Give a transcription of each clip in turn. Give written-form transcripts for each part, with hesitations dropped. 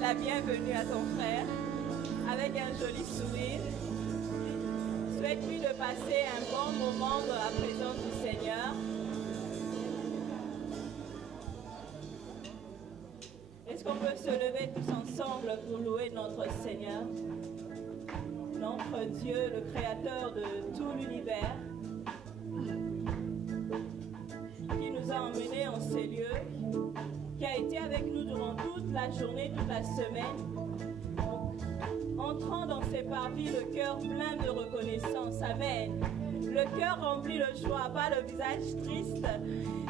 la bienvenue à ton frère avec un joli sourire. Souhaite-lui de passer un bon moment dans la présence du Seigneur. Est-ce qu'on peut se lever tous ensemble pour louer notre Seigneur, notre Dieu, le Créateur de tout l'univers, qui nous a emmenés en ces lieux, qui a été avec nous durant toute la journée, toute la semaine, entrant dans ses parvis, le cœur plein de reconnaissance. Amen. Le cœur rempli de joie, pas le visage triste.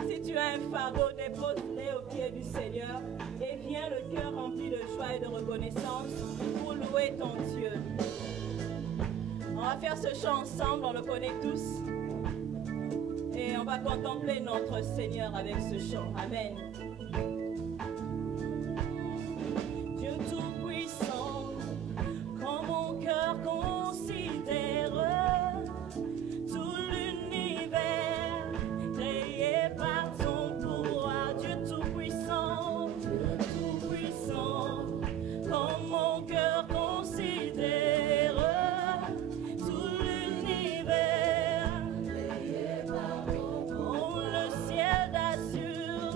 Si tu as un fardeau, dépose-le au pied du Seigneur et viens le cœur rempli de joie et de reconnaissance pour louer ton Dieu. On va faire ce chant ensemble, on le connaît tous. Et on va contempler notre Seigneur avec ce chant. Amen. Dieu Tout-Puissant, quand mon cœur considère tout l'univers créé par ton pouvoir. Dieu Tout-Puissant, quand mon cœur considère tout l'univers créé par ton pouvoir. Oh, le ciel d'azur,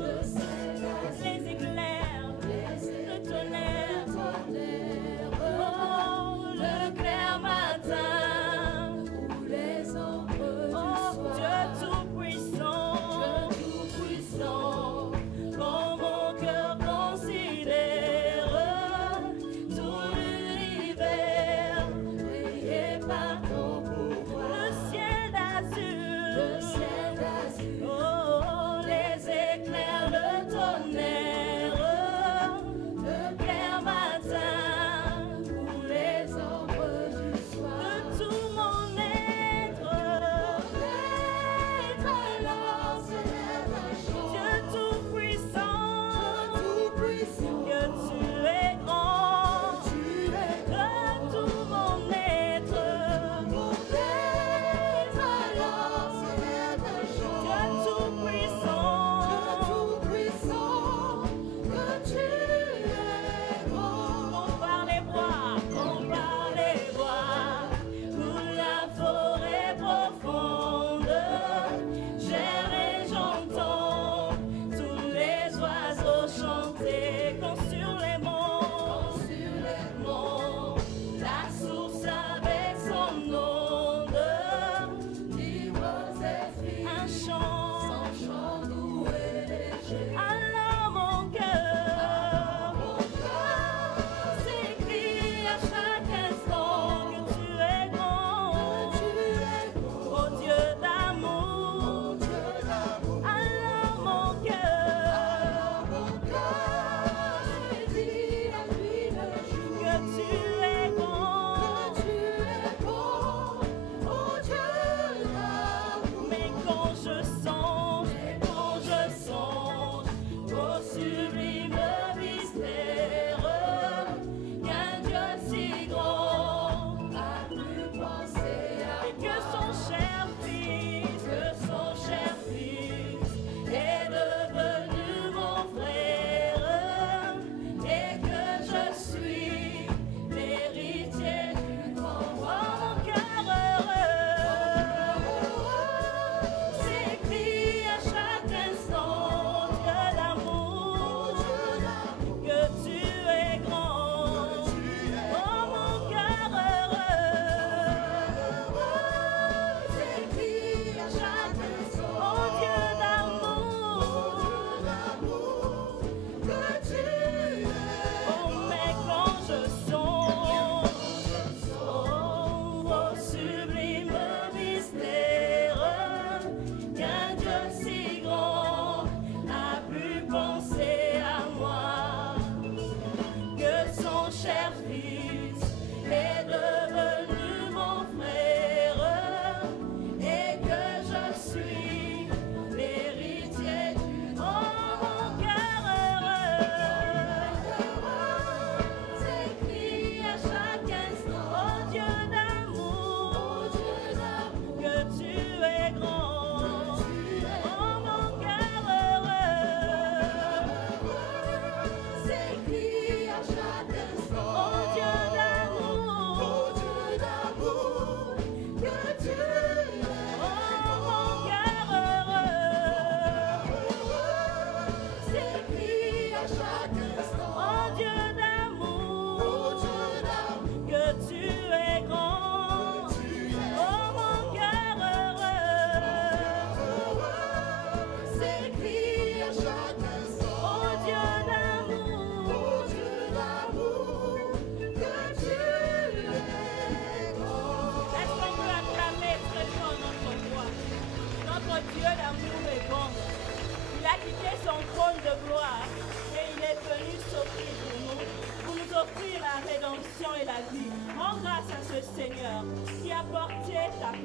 Et la vie. Rends grâce à ce Seigneur qui a porté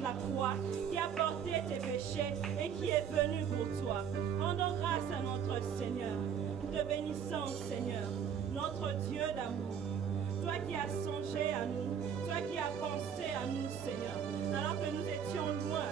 la croix, qui a porté tes péchés et qui est venu pour toi. Rendons grâce à notre Seigneur. Nous te bénissons, Seigneur, notre Dieu d'amour. Toi qui as songé à nous, toi qui as pensé à nous, Seigneur. Alors que nous étions loin,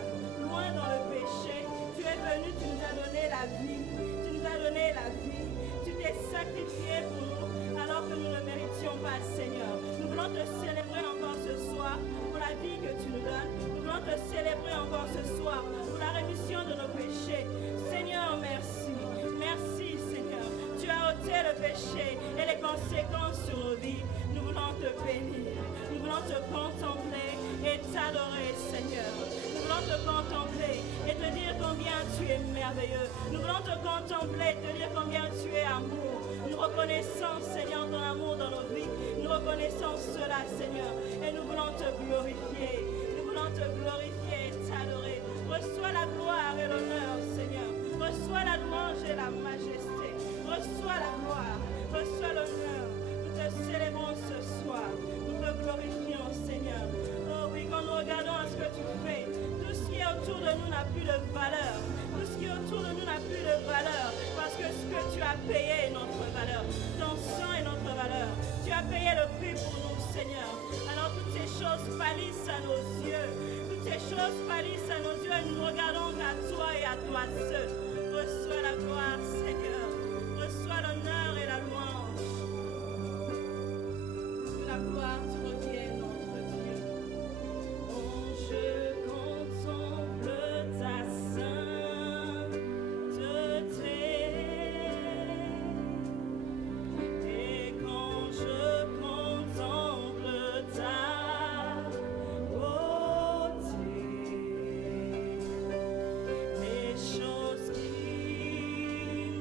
loin dans le péché, tu es venu, tu nous as donné la vie. Tu nous as donné la vie. Tu t'es sacrifié pour nous alors que nous ne méritions pas, Seigneur. Nous voulons te célébrer encore ce soir pour la vie que tu nous donnes. Nous voulons te célébrer encore ce soir pour la rémission de nos péchés. Seigneur, merci. Merci, Seigneur. Tu as ôté le péché et les conséquences sur nos vies. Nous voulons te bénir. Nous voulons te contempler et t'adorer, Seigneur. Nous voulons te contempler et te dire combien tu es merveilleux. Nous voulons te contempler et te dire combien tu es amour. Nous reconnaissons, Seigneur, ton amour dans nos vies. Nous reconnaissons cela, Seigneur. Et nous voulons te glorifier. Nous voulons te glorifier et t'adorer. Reçois la gloire et l'honneur, Seigneur. Reçois la louange et la majesté. Reçois la gloire. Reçois l'honneur. Nous te célébrons ce soir. Nous te glorifions, Seigneur. Oh oui, quand nous regardons à ce que tu fais, tout ce qui est autour de nous n'a plus de valeur. Tout ce qui est autour de nous n'a plus de valeur. Parce que ce que tu as payé est notre valeur. Ton sang est notre valeur. Tu as payé le prix pour nous, Seigneur. Alors toutes ces choses pâlissent à nos yeux. Toutes ces choses pâlissent à nos yeux. Et nous regardons à toi et à toi seul. Reçois la gloire, Seigneur. Reçois l'honneur et la louange. Que la gloire te revienne, notre Dieu. Oh, je contemple ta sainteté. Et quand je contemple ta beauté, les choses qui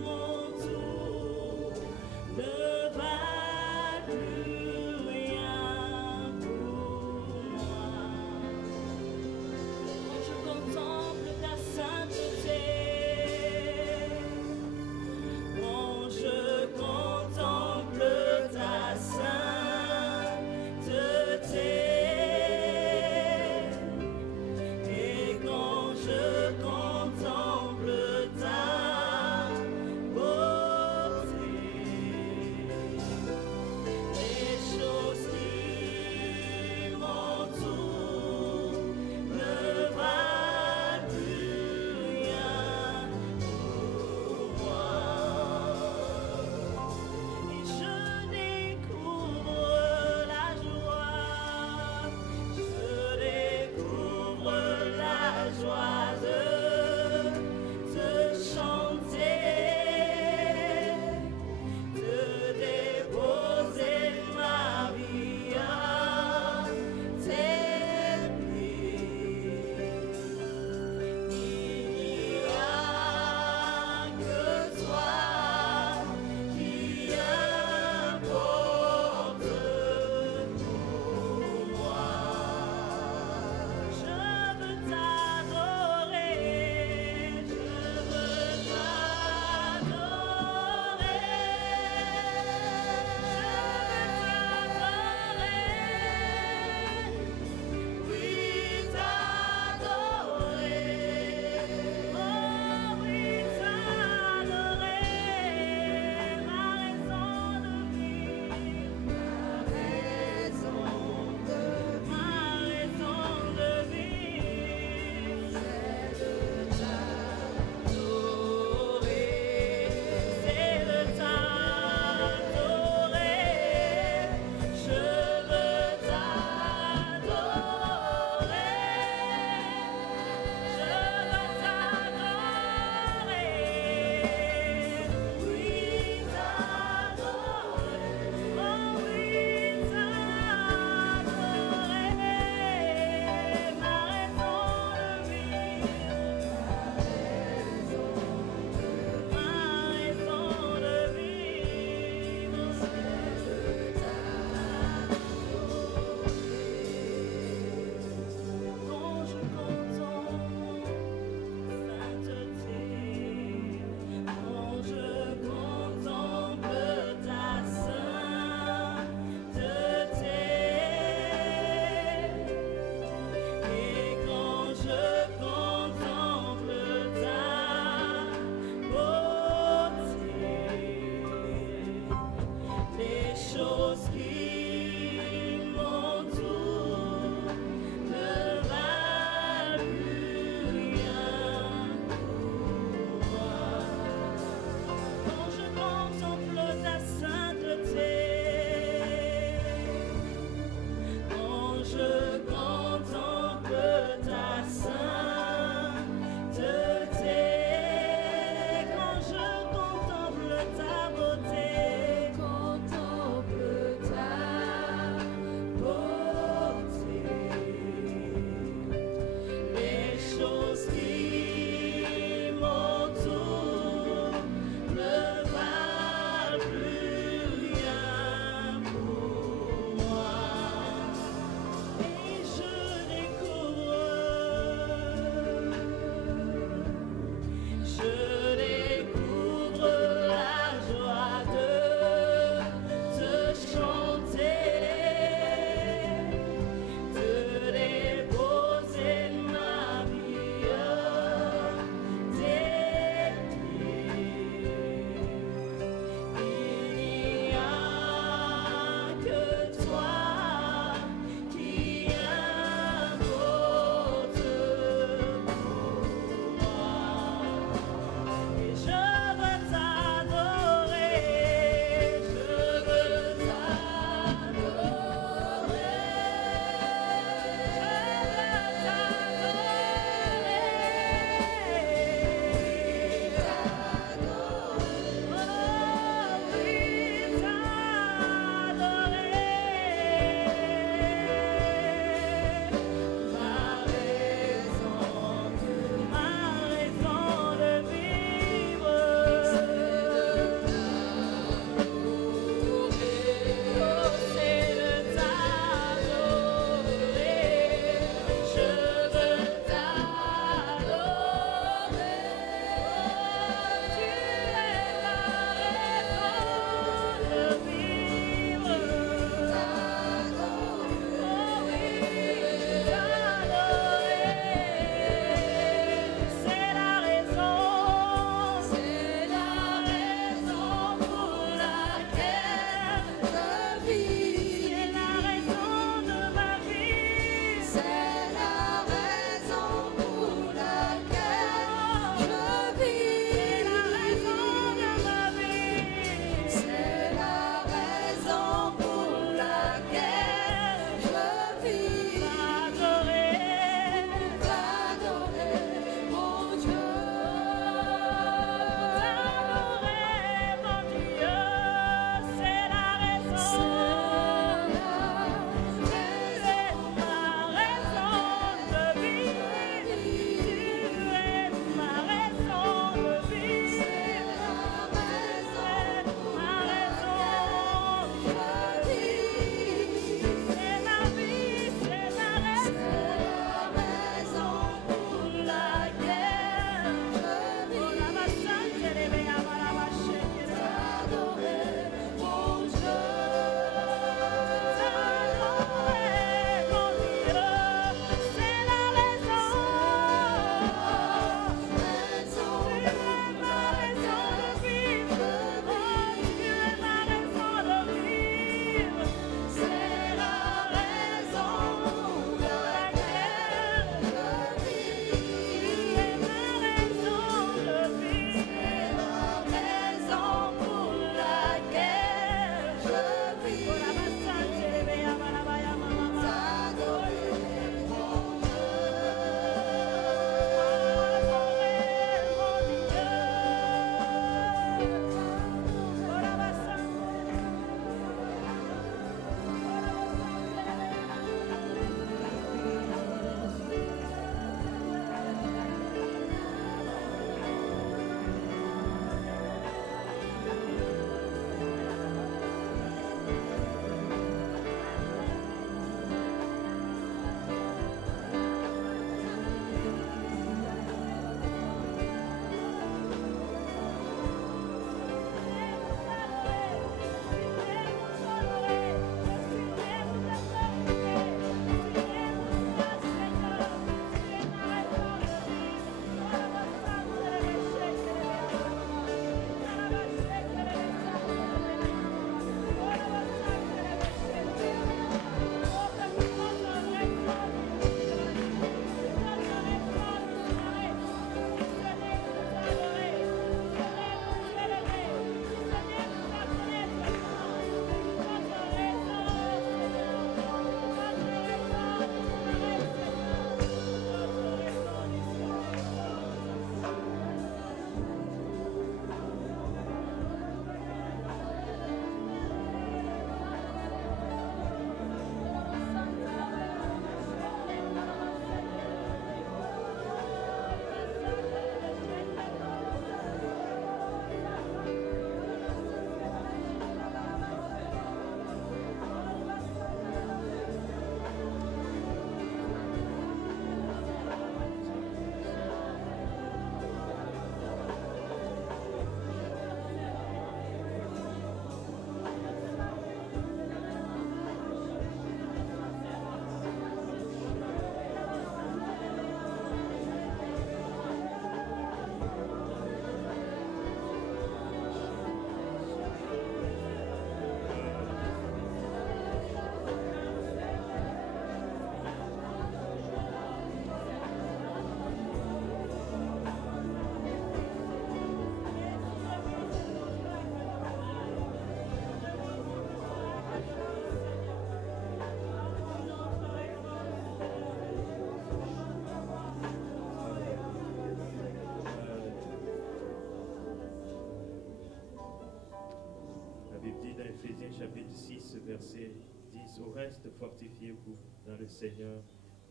verset 10, au reste, fortifiez-vous dans le Seigneur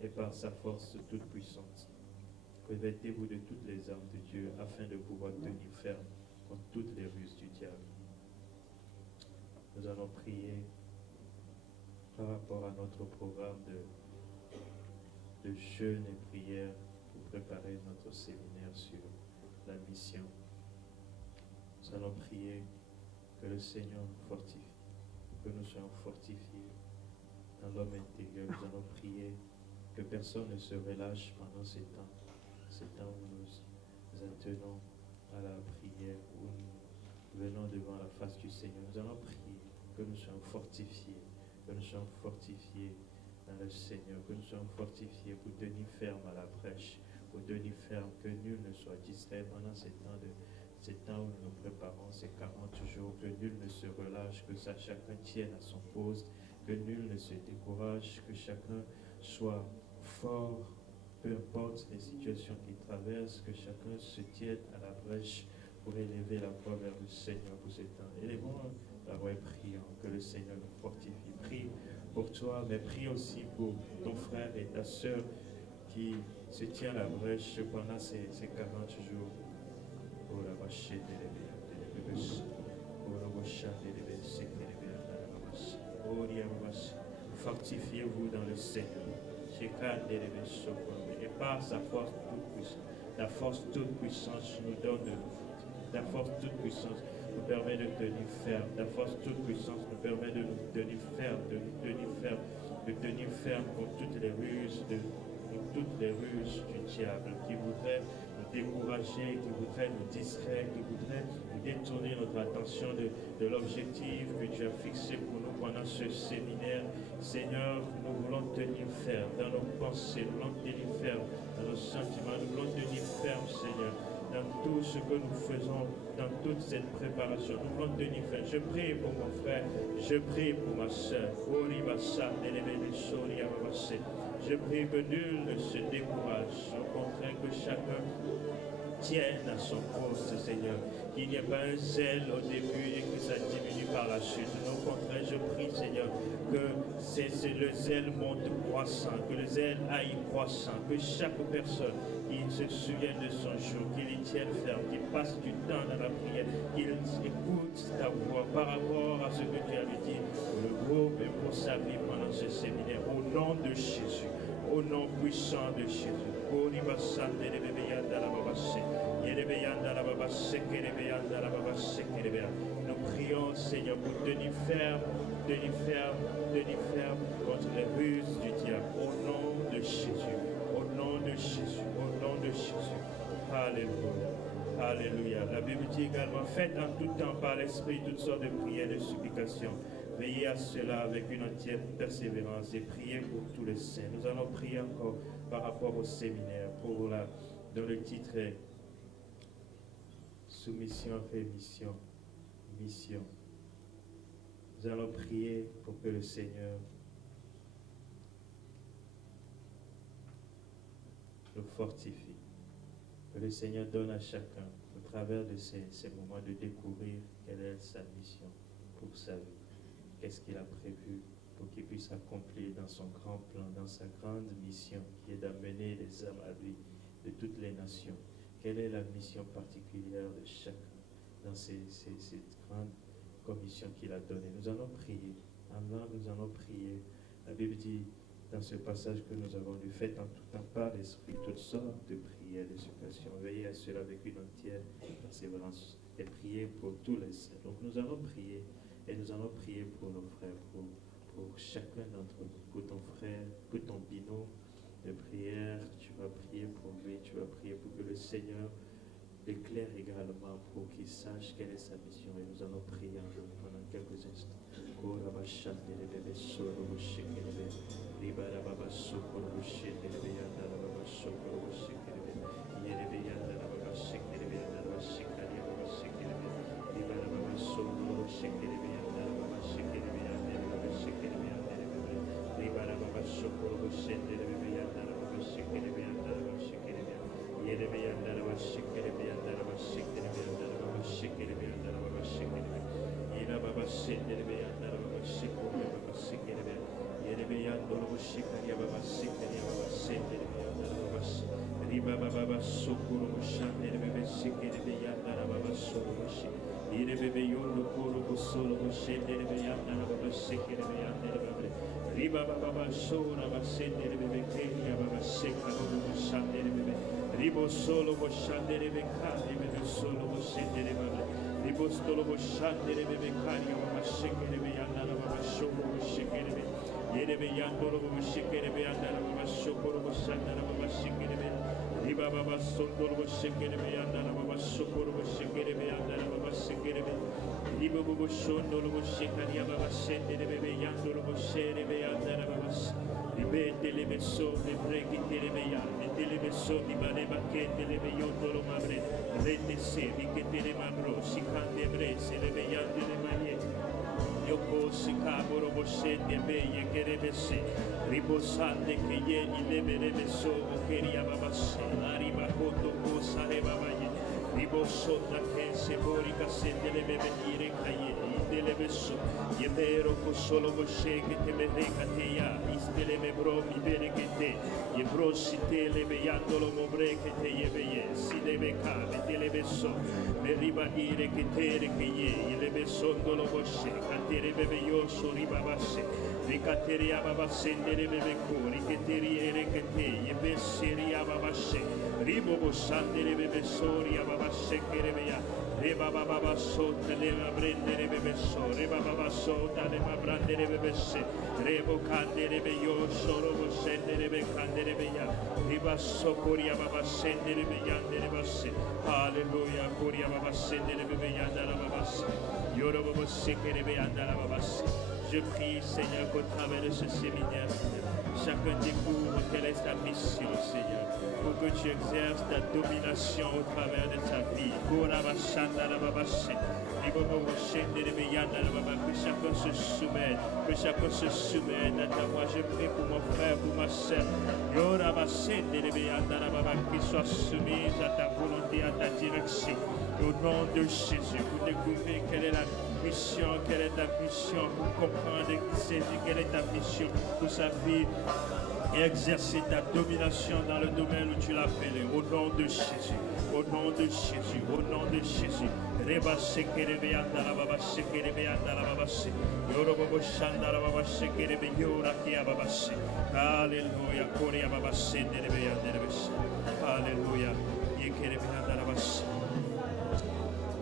et par sa force toute puissante. Revêtez-vous de toutes les armes de Dieu afin de pouvoir tenir ferme contre toutes les ruses du diable. Nous allons prier par rapport à notre programme de jeûne et prière pour préparer notre séminaire sur la mission. Nous allons prier que le Seigneur nous fortifie, que nous soyons fortifiés dans l'homme intérieur. Nous allons prier que personne ne se relâche pendant ces temps où nous attenons à la prière, où nous venons devant la face du Seigneur. Nous allons prier que nous soyons fortifiés, dans le Seigneur, que nous soyons fortifiés pour tenir ferme à la brèche, pour tenir ferme, que nul ne soit distrait pendant ces temps où nous nous préparons, ces 40 jours, que nul ne se relâche, que chacun tienne à son poste, que nul ne se décourage, que chacun soit fort, peu importe les situations qu'il traverse, que chacun se tienne à la brèche pour élever la voix vers le Seigneur pour ces temps. Élevons la voix et prions, que le Seigneur nous fortifie. Prie pour toi, mais prie aussi pour ton frère et ta soeur qui se tient à la brèche pendant ces 40 jours. Fortifiez-vous dans le Seigneur. Et par sa force toute puissante, la force toute puissance nous donne de la force toute puissance nous permet de tenir ferme. La force toute puissance nous permet de nous tenir ferme, de tenir ferme contre toutes les ruses du diable qui voudrait nous décourager, qui voudrait nous distraire, qui voudrait nous détourner notre attention de l'objectif que tu as fixé pour nous pendant ce séminaire. Seigneur, nous voulons tenir ferme dans nos pensées, nous voulons tenir ferme dans nos sentiments, nous voulons tenir ferme, Seigneur, dans tout ce que nous faisons, dans toute cette préparation. Nous voulons tenir ferme. Je prie pour mon frère, je prie pour ma soeur. Je prie que nul ne se décourage, au contraire que chacun tienne à son poste, Seigneur. Qu'il n'y ait pas un zèle au début et que ça diminue par la suite. Au contraire, je prie, Seigneur, que le zèle monte croissant, que le zèle aille croissant, que chaque personne qui se souvienne de son jour, qu'il y tienne ferme, qu'il passe du temps dans la prière, qu'il écoute ta voix par rapport à ce que tu avais dit pour le groupe et pour sa vie pendant ce séminaire. Au nom de Jésus, au nom puissant de Jésus. Nous prions, Seigneur, pour tenir ferme contre les ruses du diable. Au nom de Jésus, au nom de Jésus, au nom de Jésus. Alléluia. Alléluia. La Bible dit également, faites en tout temps par l'Esprit toutes sortes de prières et de supplications. Veillez à cela avec une entière persévérance et priez pour tous les saints. Nous allons prier encore par rapport au séminaire, dont le titre est Soumission fait mission. Mission. Nous allons prier pour que le Seigneur nous fortifie. Que le Seigneur donne à chacun, au travers de ces moments, de découvrir quelle est sa mission pour sa vie. Qu'est-ce qu'il a prévu pour qu'il puisse accomplir dans son grand plan, dans sa grande mission qui est d'amener les âmes à lui de toutes les nations. Quelle est la mission particulière de chacun dans cette grande commission qu'il a donnée? Nous allons prier. Avant, nous allons prier. La Bible dit dans ce passage que nous avons lu, faites en tout temps par l'Esprit toutes sortes de prières, de supplications. Veillez à cela avec une entière persévérance et priez pour tous les saints. Donc nous allons prier. Et nous allons prier pour nos frères, pour chacun d'entre nous, pour ton frère, pour ton binôme de prière. Tu vas prier pour lui, tu vas prier pour que le Seigneur l'éclaire également, pour qu'il sache quelle est sa mission. Et nous allons prier pendant quelques instants. Tolobo Shikaria Baba Sikaria Baba Sende Baba Riba Baba Sokuro Shande Bebe Sikiri Yandara Baba Solo Shi Ire Bebe Yondo Koro Solo Shende Yandara Baba Sikiri Yandara Baba Riba Baba Sora Basende Bebe Kenya Baba Sikaro Shande Bebe Ribo Solo Shande Bebe Kari Bebe Solo Shende Baba Ribo Solo Shande Bebe Kari Baba Sikiri Yandara Baba Solo Shikiri Yerebe Yandoro Shikiri Yandara Baba Sokoro Shandara Baba Sikiri Riba Baba Sondoro Shikiri Yandara Baba Sokoro Shikiri Yandara Baba Sikiri Riba Baba Sondoro Shikari Baba Sende Bebe Yandoro Shere Yandara Baba Ribe Telebeso de Breki Telebeya Telebeso di Baleba che Telebeyondoro Mabre Rende Sevi che Telemabro Sikande Brese le Beyande le Marie Yoko Sikaboro Boshende Beye Kerebese Ribosande che ieri leverebe solo che riababasse Arriba Koto Kosare Babaye Ribosonda che se Borica Sende le Bevenire Caie Delebeso Yevero Kosolo Boshe che te Bereca Teia Istele Mebro mi bere che te Yebrosi te le Beyandolo Mobre che te Yeveye Si deve cave Telebeso Per ribadire che tere che ieri Lebesondolo Boshe Catere Bebe Yoso Ribabasse Ricateria Babasende Bebe Cori che te riere che te Yebesseria Babashe Ribo Bossande Bebe Sori Babashe che Rebea Reba Baba Sota le prendere bebesso, Reba Baba Sota le prendere bebesse, Rebo Candere Beyo, Solo Scendere Becandere Beya, Riba Socoria Baba Sendere Beyandere Basse, Alleluia, Coria Baba Sendere Beyandara Babas, Yoro Baba Sekere Beyandara Babas. Je prie, Seigneur, qu'au travers de ce séminaire, chacun découvre quelle est sa mission, Seigneur, pour que tu exerces ta domination au travers de sa vie. Que chacun se soumette, à ta voix. Je prie pour mon frère, pour ma soeur, qui soit soumise à ta volonté, à ta direction. Au nom de Jésus, vous découvrez quelle est la mission, quelle est ta mission, pour comprendre et saisir quelle est ta mission pour sa vie et exercer ta domination dans le domaine où tu l'as appelé. Au nom de Jésus, au nom de Jésus, au nom de Jésus. Reba Sekerebe Andala Baba Sekerebe Andala Baba Se Yorobo Shandala Baba Sekerebe Yora Kia Baba Se. Alléluia, Korea Baba Senderebe Yanderebe Se. Alléluia, Yekerebe Andala Baba Se.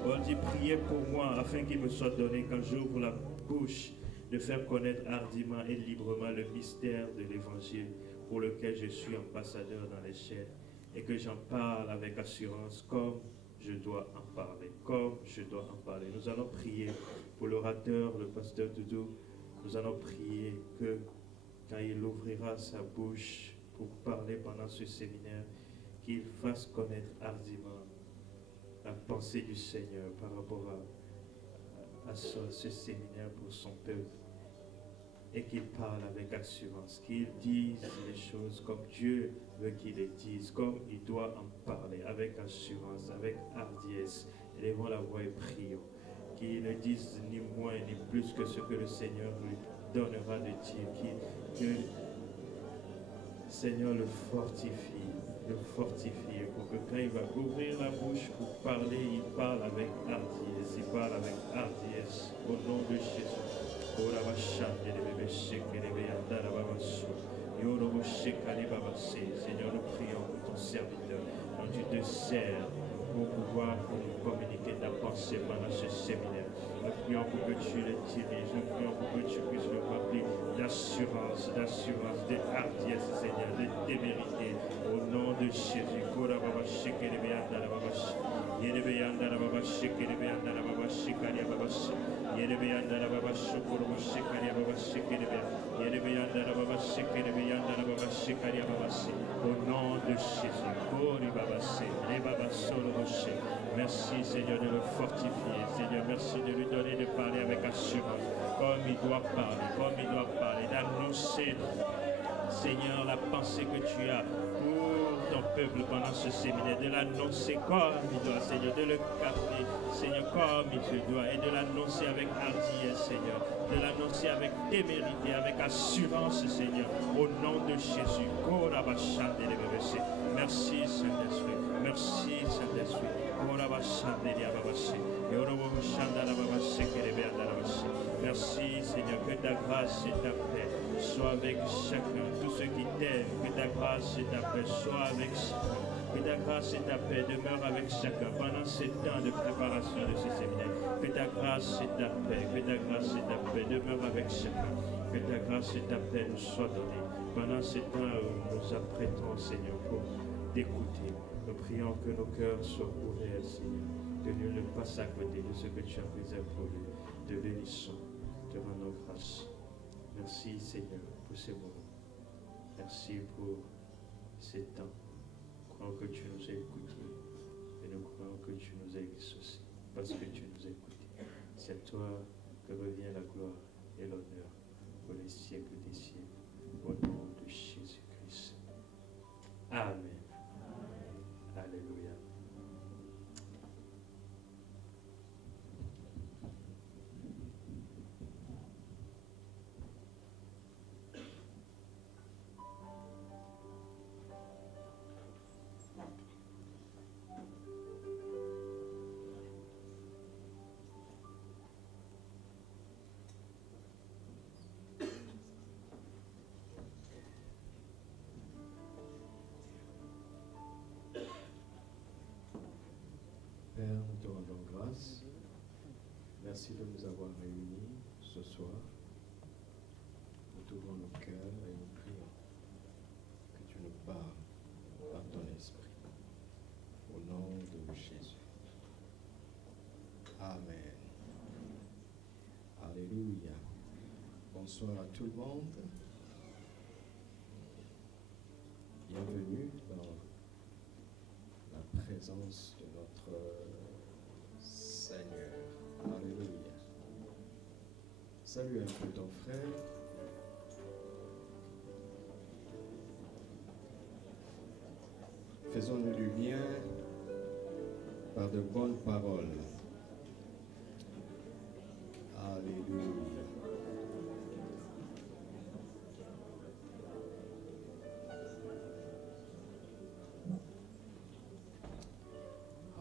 On dit priez pour moi afin qu'il me soit donné quand j'ouvre la bouche de faire connaître hardiment et librement le mystère de l'évangile pour lequel je suis ambassadeur dans les chairs et que j'en parle avec assurance comme je dois en parler, comme je dois en parler. Nous allons prier pour l'orateur, le pasteur Doudou. Nous allons prier que quand il ouvrira sa bouche pour parler pendant ce séminaire, qu'il fasse connaître hardiment la pensée du Seigneur par rapport à ce séminaire pour son peuple. Et qu'il parle avec assurance, qu'il dise les choses comme Dieu veut qu'il les dise, comme il doit en parler, avec assurance, avec hardiesse. Élevons la voix et prions. Qu'il ne dise ni moins ni plus que ce que le Seigneur lui donnera de dire. Que le Seigneur le fortifie pour que quand il va ouvrir la bouche pour parler, il parle avec hardiesse, au nom de Jésus. Seigneur, nous prions pour ton serviteur, dont tu te sers pour pouvoir communiquer ta pensée pendant ce séminaire. Nous prions pour que tu le diriges, nous prions pour que tu puisses le remplir d'assurance, de hardiesse, Seigneur, de témérité, au nom de Jésus. Au nom de Jésus. Merci Seigneur de le fortifier. Seigneur, merci de lui donner de parler avec assurance. Comme il doit parler, dans d'annoncer, Seigneur, la pensée que tu as pour ton peuple pendant ce séminaire, de l'annoncer comme il doit, Seigneur, de le capter, Seigneur, comme il se doit, et de l'annoncer avec hardiesse, Seigneur, de l'annoncer avec témérité, avec assurance, Seigneur, au nom de Jésus. Merci, Saint-Esprit. Merci, Saint-Esprit. Merci, Seigneur, que ta grâce et ta paix soient avec chacun, tous ceux qui t'aiment, que ta grâce et ta paix soient avec chacun, que ta grâce et ta paix demeurent avec chacun pendant ces temps de préparation de ce séminaire, que ta grâce et ta paix, que ta grâce et ta paix demeurent avec chacun, que ta grâce et ta paix nous soient données pendant ces temps où nous apprêtons, Seigneur, pour t'écouter. Nous prions que nos cœurs soient ouverts, Seigneur, que nul ne passe à côté de ce que tu as préservé pour lui. Te bénissons, te rendons grâce. Merci, Seigneur, pour ces moments. Merci pour ces temps. Nous croyons que tu nous as écoutés et nous croyons que tu nous as exaucés parce que tu nous as écoutés. C'est à toi que revient la gloire et l'honneur pour les siècles des siècles. Au nom de Jésus-Christ. Amen. Alléluia. Père, nous te rendons grâce. Merci de nous avoir réunis ce soir. Nous t'ouvrons nos cœurs et nous prions que tu nous parles par ton esprit. Au nom de Jésus. Amen. Alléluia. Bonsoir à tout le monde. Bienvenue dans la présence de notre Seigneur. Alléluia. Salue un peu ton frère. Faisons-nous du bien par de bonnes paroles. Alléluia.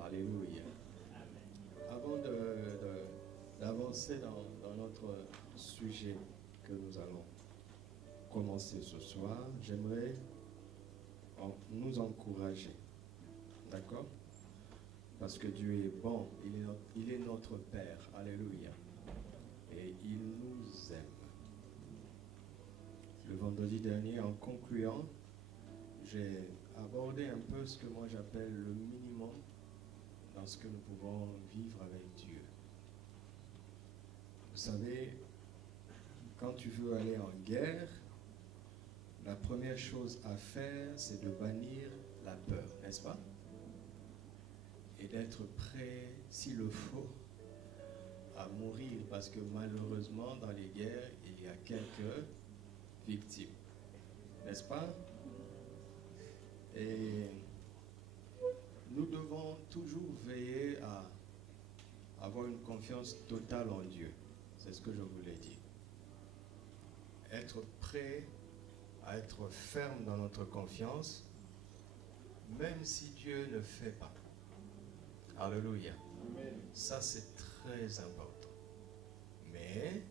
Alléluia. Avant d'avancer dans notre sujet que nous allons commencer ce soir, j'aimerais nous encourager. D'accord? Parce que Dieu est bon, il est notre Père. Alléluia. Et il nous aime. Le vendredi dernier, en concluant, j'ai abordé un peu ce que moi j'appelle le minimum dans ce que nous pouvons vivre avec Dieu. Vous savez, quand tu veux aller en guerre, la première chose à faire, c'est de bannir la peur, n'est-ce pas? Et d'être prêt, s'il le faut, à mourir, parce que malheureusement, dans les guerres, il y a quelques victimes, n'est-ce pas? Et nous devons toujours veiller à avoir une confiance totale en Dieu. C'est ce que je voulais dire. Être prêt à être ferme dans notre confiance, même si Dieu ne fait pas. Alléluia. Amen. Ça, c'est très important. Mais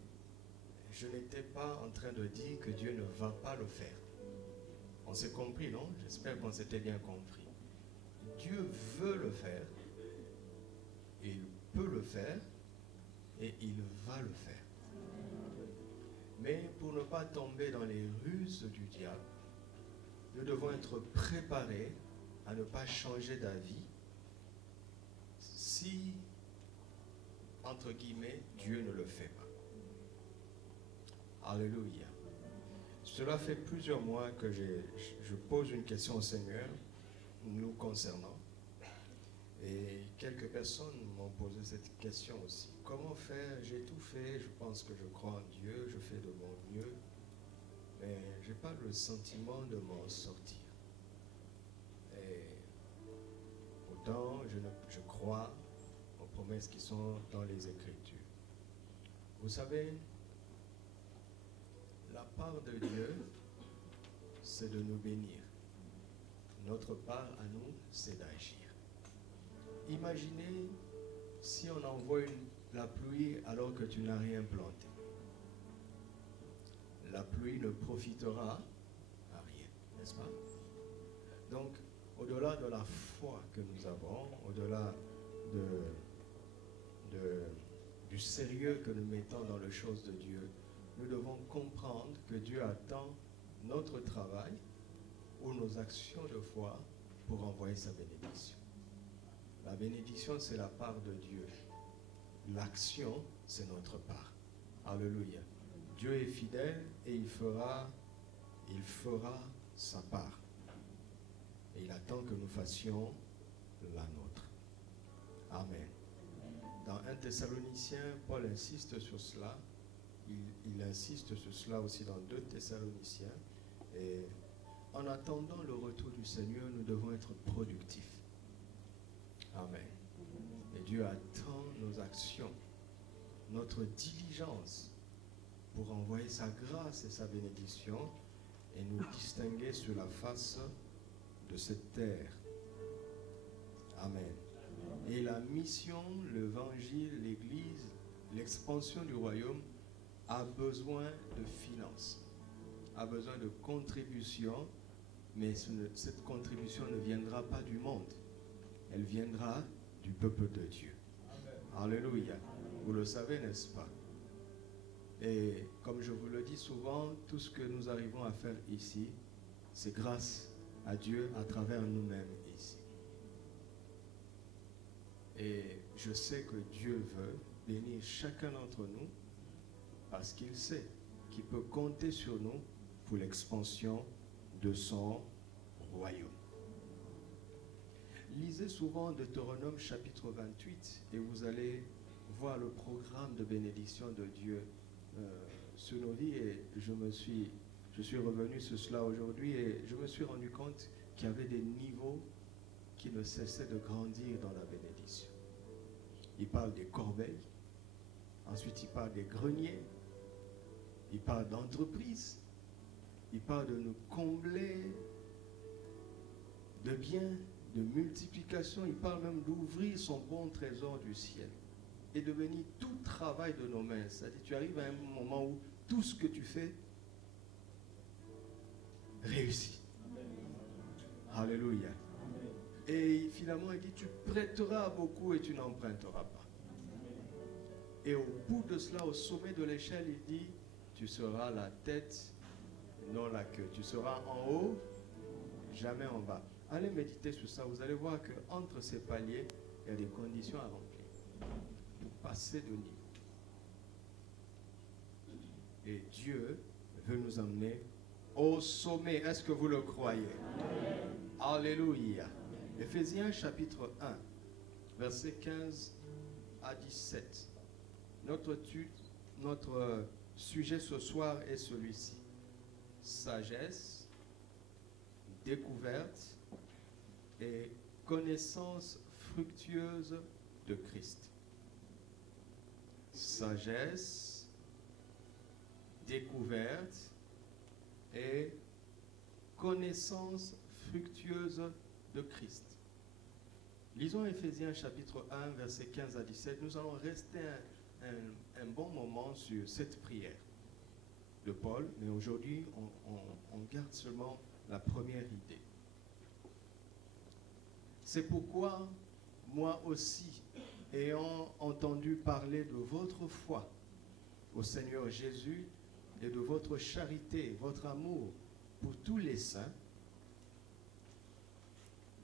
je n'étais pas en train de dire que Dieu ne va pas le faire. On s'est compris, non? J'espère qu'on s'était bien compris. Dieu veut le faire, il peut le faire, et il va le faire. Mais pour ne pas tomber dans les ruses du diable, nous devons être préparés à ne pas changer d'avis si, entre guillemets, Dieu ne le fait pas. Alléluia. Cela fait plusieurs mois que je pose une question au Seigneur nous concernant. Et quelques personnes m'ont posé cette question aussi. Comment faire? J'ai tout fait, je pense que je crois en Dieu, je fais de mon mieux. pas le sentiment de m'en sortir. Et pourtant, je crois aux promesses qui sont dans les Écritures. Vous savez, la part de Dieu, c'est de nous bénir. Notre part à nous, c'est d'agir. Imaginez si on envoie la pluie alors que tu n'as rien planté. La pluie ne profitera à rien, n'est-ce pas? Donc, au-delà de la foi que nous avons, au-delà du sérieux que nous mettons dans les choses de Dieu, nous devons comprendre que Dieu attend notre travail ou nos actions de foi pour envoyer sa bénédiction. La bénédiction, c'est la part de Dieu. L'action, c'est notre part. Alléluia. Dieu est fidèle et il fera sa part. Et il attend que nous fassions la nôtre. Amen. Dans 1 Thessaloniciens, Paul insiste sur cela. Il insiste sur cela aussi dans 2 Thessaloniciens. Et en attendant le retour du Seigneur, nous devons être productifs. Amen. Et Dieu attend nos actions, notre diligence pour envoyer sa grâce et sa bénédiction et nous distinguer sur la face de cette terre. Amen. Et la mission, l'évangile, l'église, l'expansion du royaume a besoin de finances, a besoin de contributions, mais cette contribution ne viendra pas du monde. Elle viendra du peuple de Dieu. Amen. Alléluia. Vous le savez, n'est-ce pas? Et comme je vous le dis souvent, tout ce que nous arrivons à faire ici, c'est grâce à Dieu à travers nous-mêmes ici. Et je sais que Dieu veut bénir chacun d'entre nous parce qu'il sait qu'il peut compter sur nous pour l'expansion de son royaume. Lisez souvent Deutéronome chapitre 28 et vous allez voir le programme de bénédiction de Dieu sur nos vies. Et je suis revenu sur cela aujourd'hui et je me suis rendu compte qu'il y avait des niveaux qui ne cessaient de grandir dans la bénédiction. Il parle des corbeilles, ensuite il parle des greniers, il parle d'entreprises, il parle de nous combler de biens, de multiplication, il parle même d'ouvrir son bon trésor du ciel et de venir tout travail de nos mains. C'est-à-dire, tu arrives à un moment où tout ce que tu fais réussit. Amen. Alléluia. Amen. Et finalement, il dit, tu prêteras beaucoup et tu n'emprunteras pas. Amen. Et au bout de cela, au sommet de l'échelle, il dit, tu seras la tête, non la queue. Tu seras en haut, jamais en bas. Allez méditer sur ça, vous allez voir qu'entre ces paliers, il y a des conditions à remplir pour passer de niveau. Et Dieu veut nous emmener au sommet. Est-ce que vous le croyez? Amen. Alléluia. Éphésiens chapitre 1, versets 15 à 17. Notre sujet ce soir est celui-ci. Sagesse, découverte et connaissance fructueuse de Christ. Sagesse, découverte et connaissance fructueuse de Christ. Lisons Éphésiens chapitre 1, versets 15 à 17. Nous allons rester un bon moment sur cette prière de Paul, mais aujourd'hui, on garde seulement la première idée. C'est pourquoi, moi aussi, ayant entendu parler de votre foi au Seigneur Jésus et de votre charité, votre amour pour tous les saints,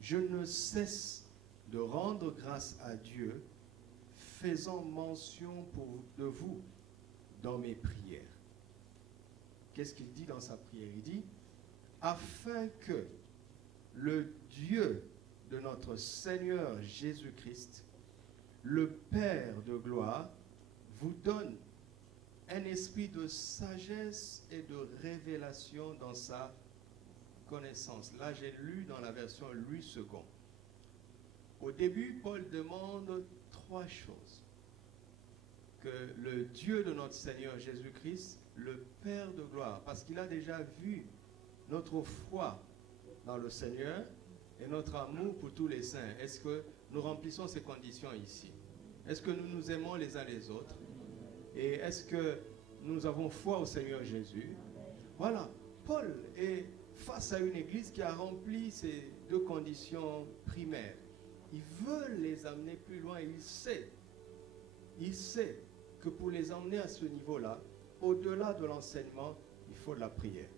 je ne cesse de rendre grâce à Dieu, faisant mention de vous dans mes prières. Qu'est-ce qu'il dit dans sa prière? Il dit, afin que le Dieu de notre Seigneur Jésus-Christ, le Père de gloire, vous donne un esprit de sagesse et de révélation dans sa connaissance. Là, j'ai lu dans la version Louis II. Au début, Paul demande trois choses. Que le Dieu de notre Seigneur Jésus-Christ, le Père de gloire, parce qu'il a déjà vu notre foi dans le Seigneur et notre amour pour tous les saints. Est-ce que nous remplissons ces conditions ici? Est-ce que nous nous aimons les uns les autres? Et est-ce que nous avons foi au Seigneur Jésus? Voilà, Paul est face à une église qui a rempli ces deux conditions primaires. Il veut les amener plus loin. Il sait que pour les emmener à ce niveau-là, au-delà de l'enseignement, il faut de la prière.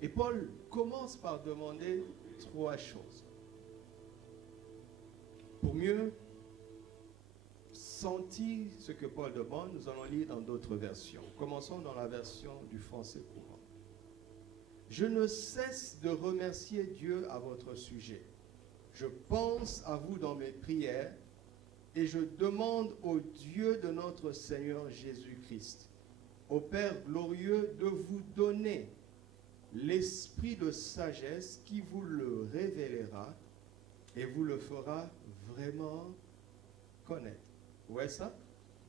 Et Paul commence par demander trois choses. Pour mieux sentir ce que Paul demande, nous allons lire dans d'autres versions. Commençons dans la version du français courant. Je ne cesse de remercier Dieu à votre sujet. Je pense à vous dans mes prières et je demande au Dieu de notre Seigneur Jésus-Christ, au Père glorieux, de vous donner l'esprit de sagesse qui vous le révélera et vous le fera vraiment connaître. Vous voyez ça?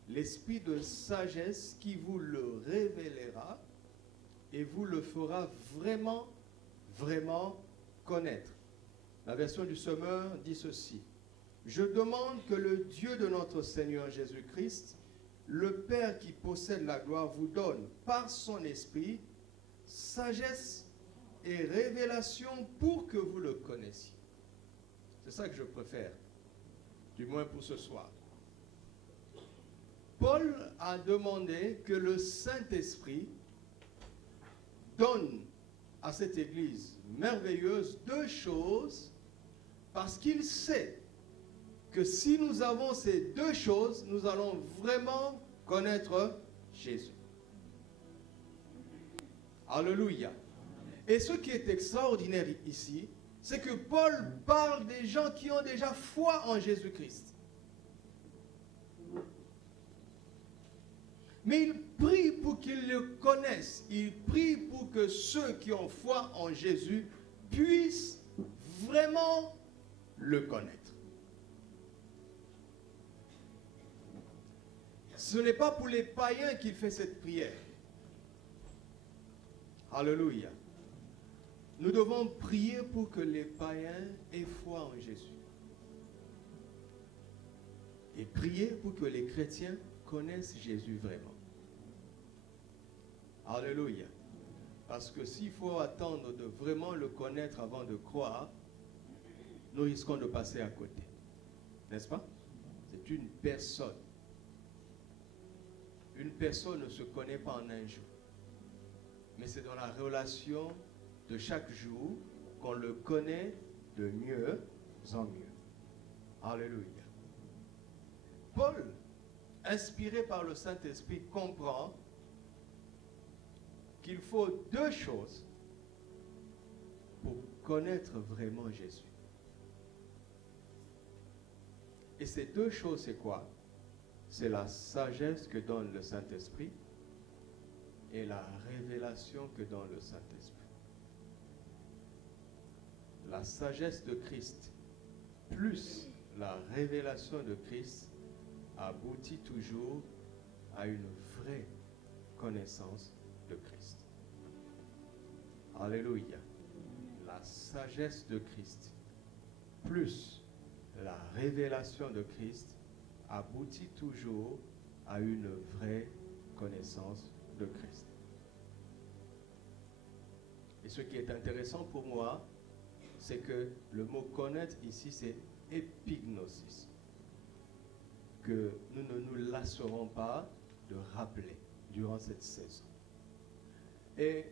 L'esprit de sagesse qui vous le révélera et vous le fera vraiment, vraiment connaître. La version du Semeur dit ceci. Je demande que le Dieu de notre Seigneur Jésus-Christ, le Père qui possède la gloire, vous donne par son esprit sagesse et révélation pour que vous le connaissiez. C'est ça que je préfère, du moins pour ce soir. Paul a demandé que le Saint-Esprit donne à cette église merveilleuse deux choses, parce qu'il sait que si nous avons ces deux choses, nous allons vraiment connaître Jésus. Alléluia. Et ce qui est extraordinaire ici, c'est que Paul parle des gens qui ont déjà foi en Jésus-Christ. Mais il prie pour qu'ils le connaissent. Il prie pour que ceux qui ont foi en Jésus puissent vraiment le connaître. Ce n'est pas pour les païens qu'il fait cette prière. Alléluia. Nous devons prier pour que les païens aient foi en Jésus. Et prier pour que les chrétiens connaissent Jésus vraiment. Alléluia. Parce que s'il faut attendre de vraiment le connaître avant de croire, nous risquons de passer à côté. N'est-ce pas? C'est une personne. Une personne ne se connaît pas en un jour. Mais c'est dans la relation de chaque jour qu'on le connaît de mieux en mieux. Alléluia. Paul, inspiré par le Saint-Esprit, comprend qu'il faut deux choses pour connaître vraiment Jésus. Et ces deux choses, c'est quoi? C'est la sagesse que donne le Saint-Esprit et la révélation que donne le Saint-Esprit. La sagesse de Christ plus la révélation de Christ aboutit toujours à une vraie connaissance de Christ. Alléluia. La sagesse de Christ plus la révélation de Christ aboutit toujours à une vraie connaissance de Christ. Et ce qui est intéressant pour moi, c'est que le mot connaître ici, c'est épignosis. Que nous ne nous lasserons pas de rappeler durant cette saison. Et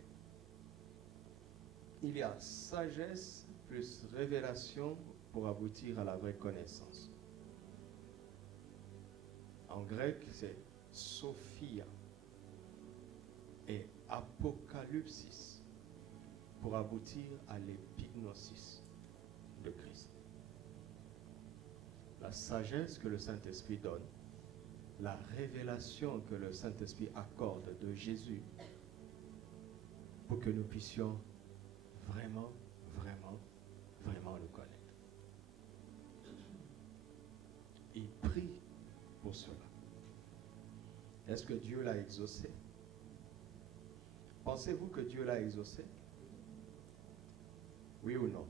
il y a sagesse plus révélation pour aboutir à la vraie connaissance. En grec, c'est Sophia et Apocalypsis pour aboutir à l'épignosis de Christ. La sagesse que le Saint-Esprit donne, la révélation que le Saint-Esprit accorde de Jésus pour que nous puissions vraiment, vraiment, vraiment le connaître. Il prie pour cela. Est-ce que Dieu l'a exaucé? Pensez-vous que Dieu l'a exaucé? Oui ou non?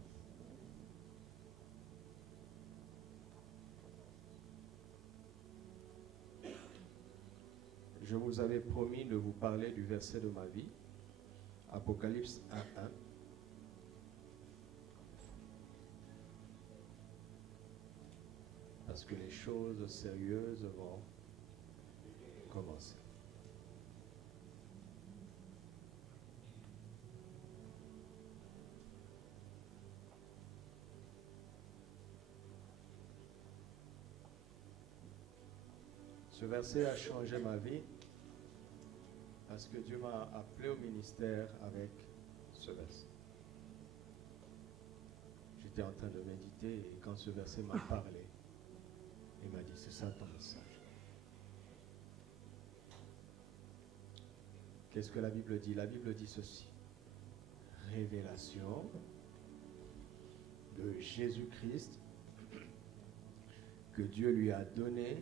Je vous avais promis de vous parler du verset de ma vie, Apocalypse 1:1. Parce que les choses sérieuses vont commencer. Ce verset a changé ma vie parce que Dieu m'a appelé au ministère avec ce verset. J'étais en train de méditer et quand ce verset m'a parlé, il m'a dit, c'est ça ton message. Qu'est-ce que la Bible dit? La Bible dit ceci. Révélation de Jésus-Christ que Dieu lui a donné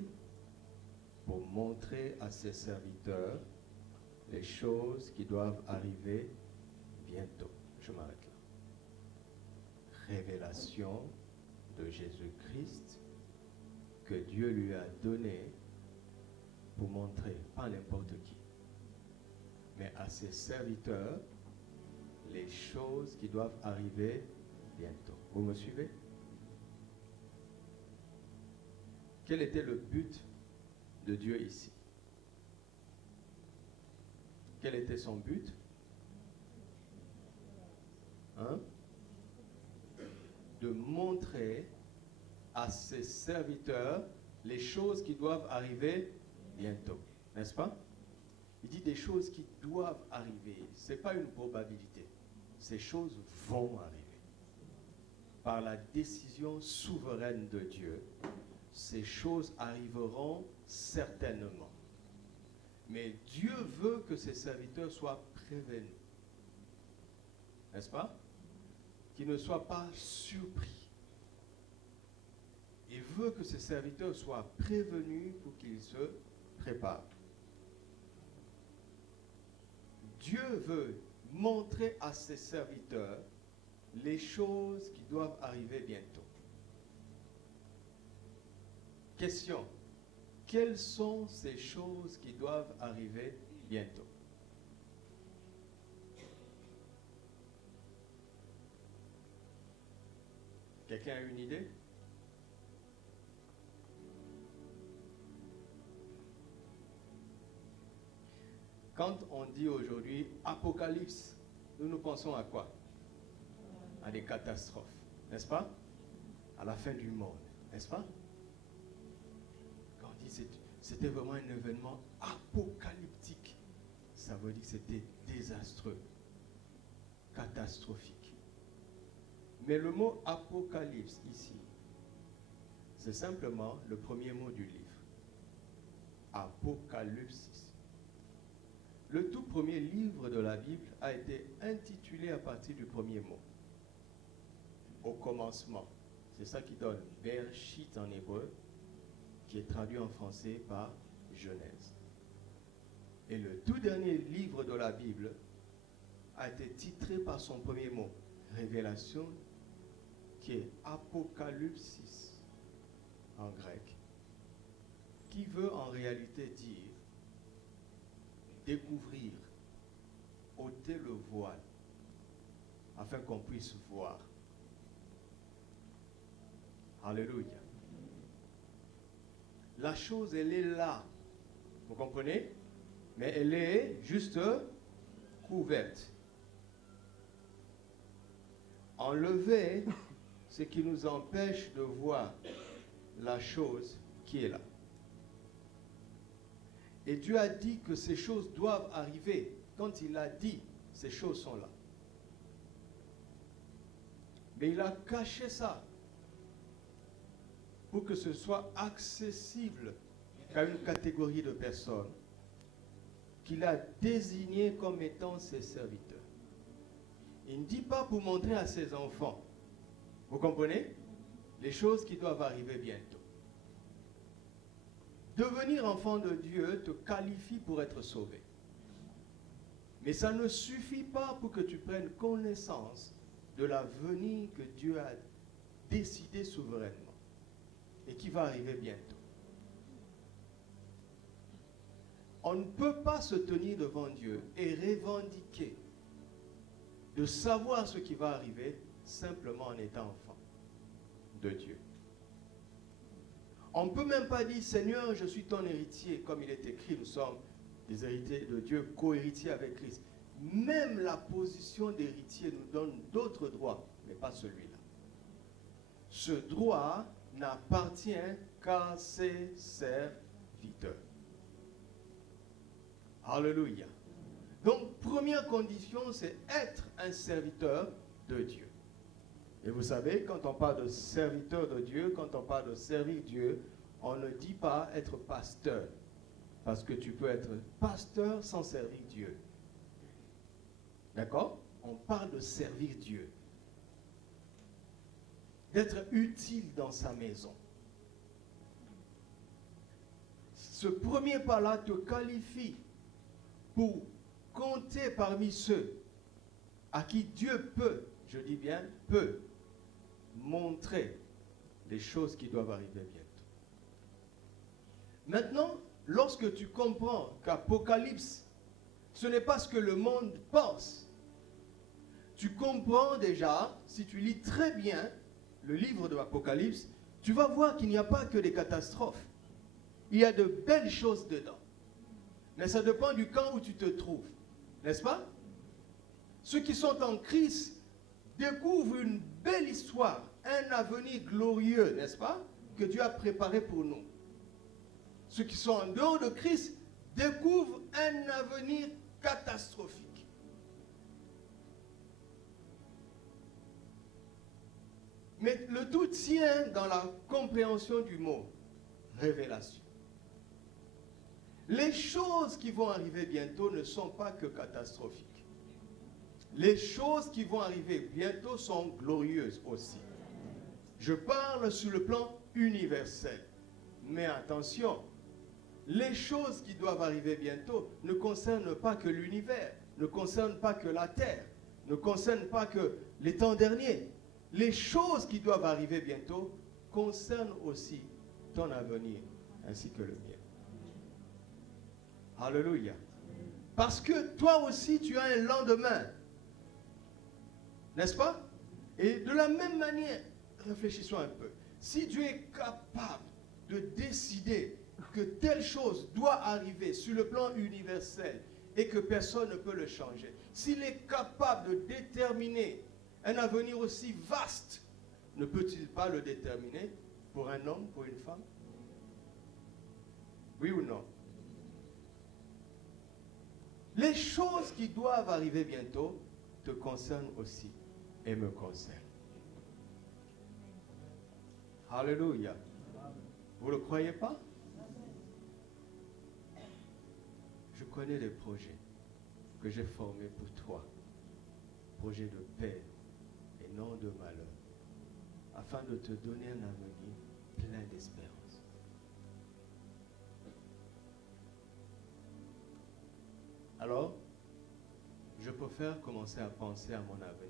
pour montrer à ses serviteurs les choses qui doivent arriver bientôt. Je m'arrête là. Révélation de Jésus-Christ que Dieu lui a donné pour montrer, pas n'importe qui, mais à ses serviteurs les choses qui doivent arriver bientôt. Vous me suivez? Quel était le but de Dieu ici? Quel était son but? Hein? De montrer à ses serviteurs les choses qui doivent arriver bientôt. N'est-ce pas? Il dit des choses qui doivent arriver. Ce n'est pas une probabilité. Ces choses vont arriver. Par la décision souveraine de Dieu, ces choses arriveront certainement. Mais Dieu veut que ses serviteurs soient prévenus. N'est-ce pas? Qu'ils ne soient pas surpris. Il veut que ses serviteurs soient prévenus pour qu'ils se préparent. Dieu veut montrer à ses serviteurs les choses qui doivent arriver bientôt. Question. Quelles sont ces choses qui doivent arriver bientôt? Quelqu'un a une idée? Quand on dit aujourd'hui apocalypse, nous pensons à quoi? À des catastrophes, n'est-ce pas? À la fin du monde, n'est-ce pas? Quand on dit c'était vraiment un événement apocalyptique, ça veut dire que c'était désastreux, catastrophique. Mais le mot apocalypse ici, c'est simplement le premier mot du livre. Apocalypsis. Le tout premier livre de la Bible a été intitulé à partir du premier mot. Au commencement. C'est ça qui donne Bereshit en hébreu, qui est traduit en français par Genèse. Et le tout dernier livre de la Bible a été titré par son premier mot, Révélation, qui est Apocalypsis en grec, qui veut en réalité dire découvrir, ôter le voile, afin qu'on puisse voir. Alléluia. La chose, elle est là. Vous comprenez? Mais elle est juste couverte. Enlever ce qui nous empêche de voir la chose qui est là. Et Dieu a dit que ces choses doivent arriver. Quand il a dit, ces choses sont là. Mais il a caché ça pour que ce soit accessible qu'à une catégorie de personnes qu'il a désignées comme étant ses serviteurs. Il ne dit pas pour montrer à ses enfants, vous comprenez, les choses qui doivent arriver bientôt. Devenir enfant de Dieu te qualifie pour être sauvé. Mais ça ne suffit pas pour que tu prennes connaissance de l'avenir que Dieu a décidé souverainement et qui va arriver bientôt. On ne peut pas se tenir devant Dieu et revendiquer de savoir ce qui va arriver simplement en étant enfant de Dieu. On ne peut même pas dire, Seigneur, je suis ton héritier, comme il est écrit, nous sommes des héritiers de Dieu, co-héritiers avec Christ. Même la position d'héritier nous donne d'autres droits, mais pas celui-là. Ce droit n'appartient qu'à ses serviteurs. Alléluia. Donc, première condition, c'est être un serviteur de Dieu. Et vous savez, quand on parle de serviteur de Dieu, quand on parle de servir Dieu, on ne dit pas être pasteur. Parce que tu peux être pasteur sans servir Dieu. D'accord? On parle de servir Dieu. D'être utile dans sa maison. Ce premier pas-là te qualifie pour compter parmi ceux à qui Dieu peut, je dis bien peut, montrer les choses qui doivent arriver bientôt. Maintenant, lorsque tu comprends qu'Apocalypse, ce n'est pas ce que le monde pense, tu comprends déjà, si tu lis très bien le livre de l'Apocalypse, tu vas voir qu'il n'y a pas que des catastrophes. Il y a de belles choses dedans. Mais ça dépend du camp où tu te trouves. N'est-ce pas? Ceux qui sont en Christ découvrent une belle histoire, un avenir glorieux, n'est-ce pas? Que Dieu a préparé pour nous. Ceux qui sont en dehors de Christ découvrent un avenir catastrophique. Mais le tout tient dans la compréhension du mot révélation. Les choses qui vont arriver bientôt ne sont pas que catastrophiques. Les choses qui vont arriver bientôt sont glorieuses aussi. Je parle sur le plan universel. Mais attention, les choses qui doivent arriver bientôt ne concernent pas que l'univers, ne concernent pas que la terre, ne concernent pas que les temps derniers. Les choses qui doivent arriver bientôt concernent aussi ton avenir ainsi que le mien. Alléluia. Parce que toi aussi tu as un lendemain. N'est-ce pas? Et de la même manière, réfléchissons un peu. Si Dieu est capable de décider que telle chose doit arriver sur le plan universel et que personne ne peut le changer, s'il est capable de déterminer un avenir aussi vaste, ne peut-il pas le déterminer pour un homme, pour une femme? Oui ou non? Les choses qui doivent arriver bientôt te concernent aussi et me concernent. Alléluia. Vous ne le croyez pas? Je connais des projets que j'ai formés pour toi. Projets de paix et non de malheur. Afin de te donner un avenir plein d'espérance. Alors, je préfère commencer à penser à mon avenir.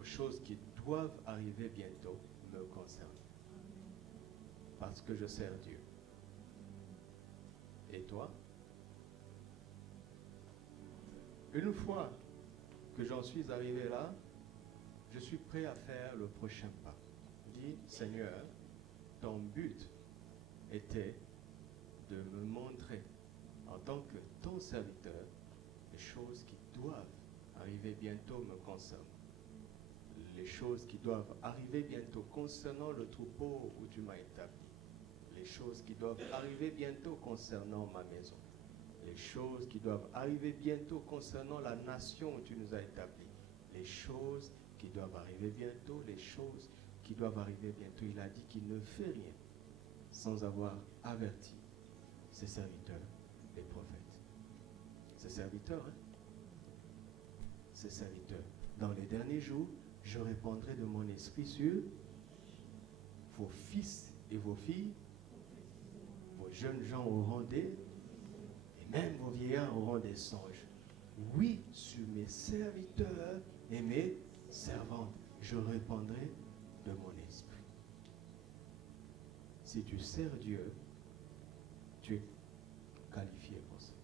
Aux choses qui doivent arriver bientôt me concernent. Parce que je sers Dieu. Et toi? Une fois que j'en suis arrivé là, je suis prêt à faire le prochain pas. Dis, Seigneur, ton but était de me montrer en tant que ton serviteur les choses qui doivent arriver bientôt me concernent. Les choses qui doivent arriver bientôt concernant le troupeau où tu m'as établi. Les choses qui doivent arriver bientôt concernant ma maison. Les choses qui doivent arriver bientôt concernant la nation où tu nous as établis. Les choses qui doivent arriver bientôt, les choses qui doivent arriver bientôt. Il a dit qu'il ne fait rien sans avoir averti ses serviteurs, les prophètes. Ses serviteurs, hein? Ses serviteurs. Dans les derniers jours, je répandrai de mon esprit sur vos fils et vos filles, vos jeunes gens auront et même vos vieillards auront des songes. Oui, sur mes serviteurs et mes servantes, je répandrai de mon esprit. Si tu sers Dieu, tu es qualifié pour ça.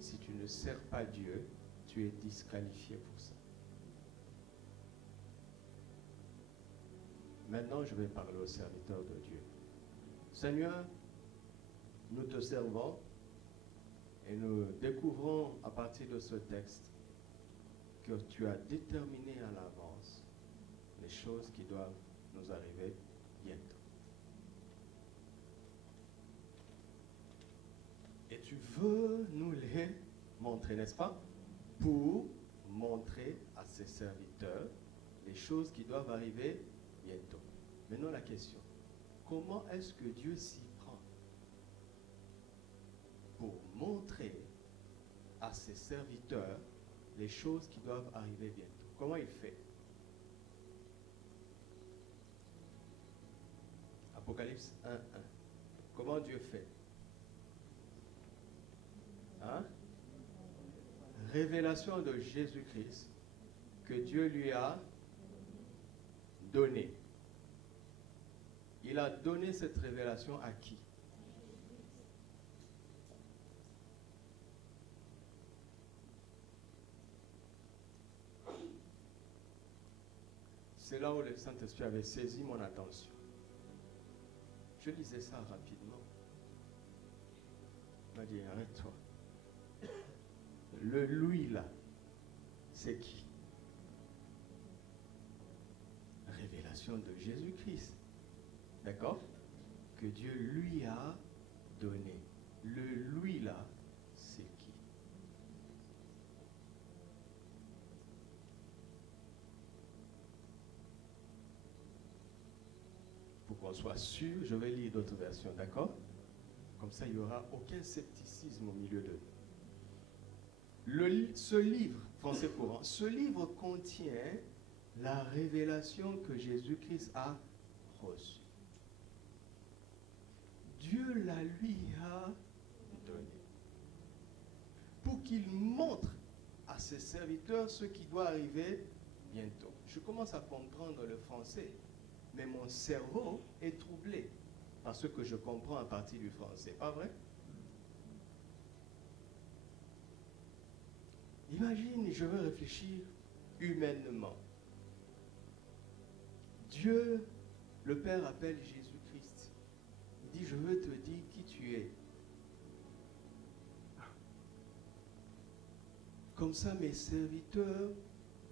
Si tu ne sers pas Dieu, tu es disqualifié pour ça. Maintenant, je vais parler aux serviteurs de Dieu. Seigneur, nous te servons et nous découvrons à partir de ce texte que tu as déterminé à l'avance les choses qui doivent nous arriver bientôt. Et tu veux nous les montrer, n'est-ce pas? Pour montrer à ses serviteurs les choses qui doivent arriver bientôt. Maintenant la question, comment est-ce que Dieu s'y prend pour montrer à ses serviteurs les choses qui doivent arriver bientôt? Comment il fait? Apocalypse 1:1. Comment Dieu fait? Hein? Révélation de Jésus-Christ que Dieu lui a donnée. Il a donné cette révélation à qui? C'est là où le Saint-Esprit avait saisi mon attention. Je lisais ça rapidement. Il m'a dit, arrête-toi. Le lui là, c'est qui? Révélation de Jésus-Christ. D'accord? Que Dieu lui a donné. Le lui là, c'est qui? Pour qu'on soit sûr, je vais lire d'autres versions, d'accord? Comme ça, il n'y aura aucun scepticisme au milieu de nous. Ce livre, français courant, ce livre contient la révélation que Jésus-Christ a reçue. Dieu la lui a donnée pour qu'il montre à ses serviteurs ce qui doit arriver bientôt. Je commence à comprendre le français, mais mon cerveau est troublé par ce que je comprends à partir du français. Pas vrai? Imagine, je veux réfléchir humainement. Dieu, le Père appelle Jésus-Christ. Il dit, je veux te dire qui tu es. Comme ça, mes serviteurs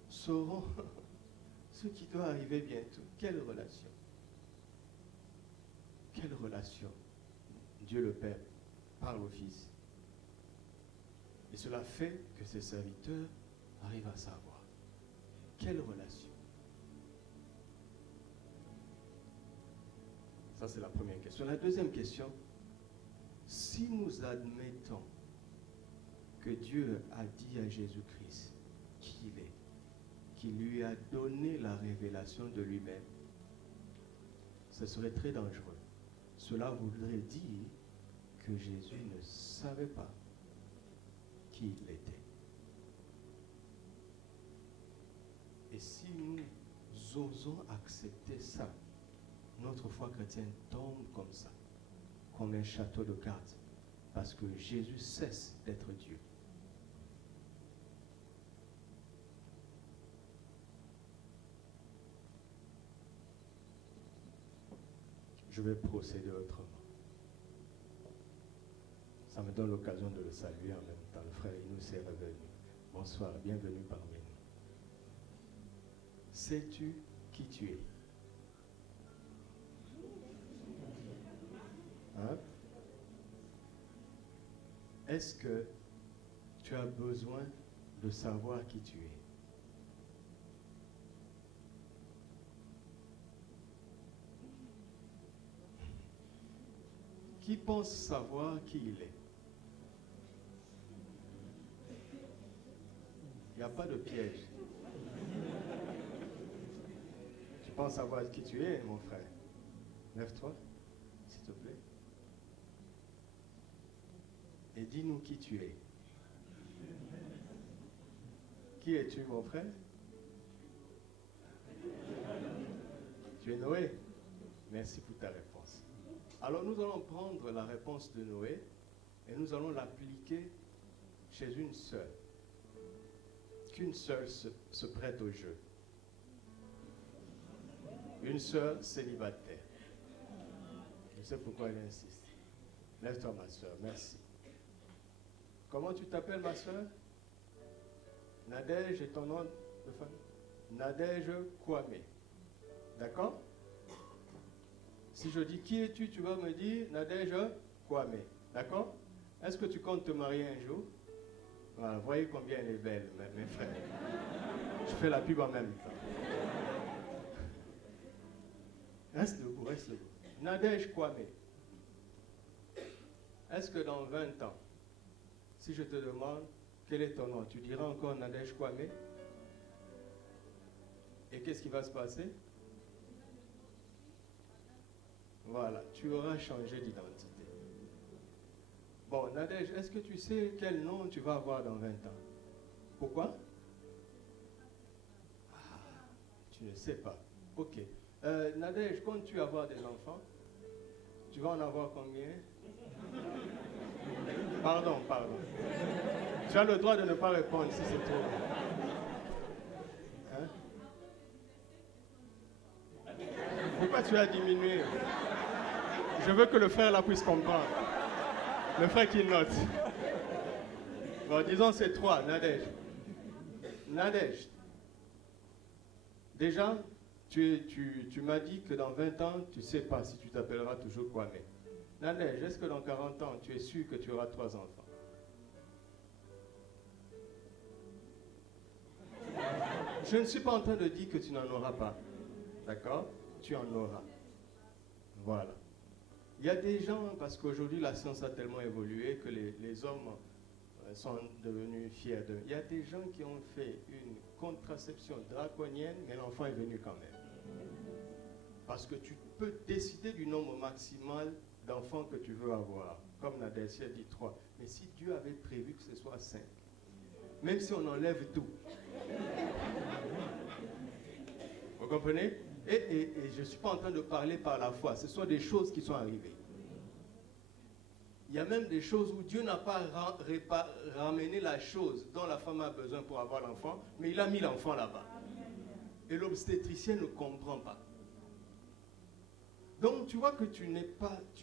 sauront ce qui doit arriver bientôt. Quelle relation? Quelle relation? Dieu le Père parle au Fils. Et cela fait que ses serviteurs arrivent à savoir. Quelle relation? Ça, c'est la première question. La deuxième question, si nous admettons que Dieu a dit à Jésus-Christ qui il est, qu'il lui a donné la révélation de lui-même, ce serait très dangereux. Cela voudrait dire que Jésus ne savait pas qui il était. Et si nous osons accepter ça, notre foi chrétienne tombe comme ça, comme un château de cartes, parce que Jésus cesse d'être Dieu. Je vais procéder autrement. Ça me donne l'occasion de le saluer en même temps. Le frère Inous est revenu. Bonsoir, bienvenue parmi nous. Sais-tu qui tu es? Hein? Est-ce que tu as besoin de savoir qui tu es? Qui pense savoir qui il est? Il n'y a pas de piège. Tu penses savoir qui tu es, mon frère? Lève-toi, s'il te plaît. Et dis-nous qui tu es. Qui es-tu, mon frère? Tu es Noé. Merci pour ta réponse. Alors nous allons prendre la réponse de Noé et nous allons l'appliquer chez une sœur. Qu'une sœur se prête au jeu. Une sœur célibataire. Je sais pourquoi elle insiste. Lève-toi, ma sœur. Merci. Comment tu t'appelles, ma sœur? Nadège est ton nom de famille? Nadège Kwame. D'accord? Si je dis qui es-tu, tu vas me dire Nadège Kwame. D'accord? Est-ce que tu comptes te marier un jour? Voilà, voyez combien elle est belle, mes frères. Je fais la pub en même temps. Reste debout, reste debout. Nadège Kwame. Est-ce que dans 20 ans, si je te demande quel est ton nom, tu diras encore Nadège Kwame? Et qu'est-ce qui va se passer? Voilà, tu auras changé d'identité. Bon, Nadège, est-ce que tu sais quel nom tu vas avoir dans 20 ans? Pourquoi? Ah, tu ne sais pas. Ok. Nadège, comptes-tu avoir des enfants? Tu vas en avoir combien? Pardon. Tu as le droit de ne pas répondre si c'est trop. Hein? Pourquoi tu as diminué? Je veux que le frère là puisse comprendre. Le frère qui note. Bon, disons c'est 3, Nadège. Nadège. Déjà, tu m'as dit que dans 20 ans, tu ne sais pas si tu t'appelleras toujours Kwame. Nadège, est-ce que dans 40 ans, tu es sûr que tu auras 3 enfants? Je ne suis pas en train de dire que tu n'en auras pas. D'accord? Tu en auras. Voilà. Il y a des gens, parce qu'aujourd'hui la science a tellement évolué que les hommes sont devenus fiers d'eux. Il y a des gens qui ont fait une contraception draconienne, mais l'enfant est venu quand même. Parce que tu peux décider du nombre maximal d'enfants que tu veux avoir. Comme Nadège a dit 3. Mais si Dieu avait prévu que ce soit 5, même si on enlève tout. Vous comprenez? Et je ne suis pas en train de parler par la foi. Ce sont des choses qui sont arrivées. Il y a même des choses où Dieu n'a pas ramené la chose dont la femme a besoin pour avoir l'enfant, mais il a mis l'enfant là-bas. Et l'obstétricien ne comprend pas. Donc tu vois que tu ne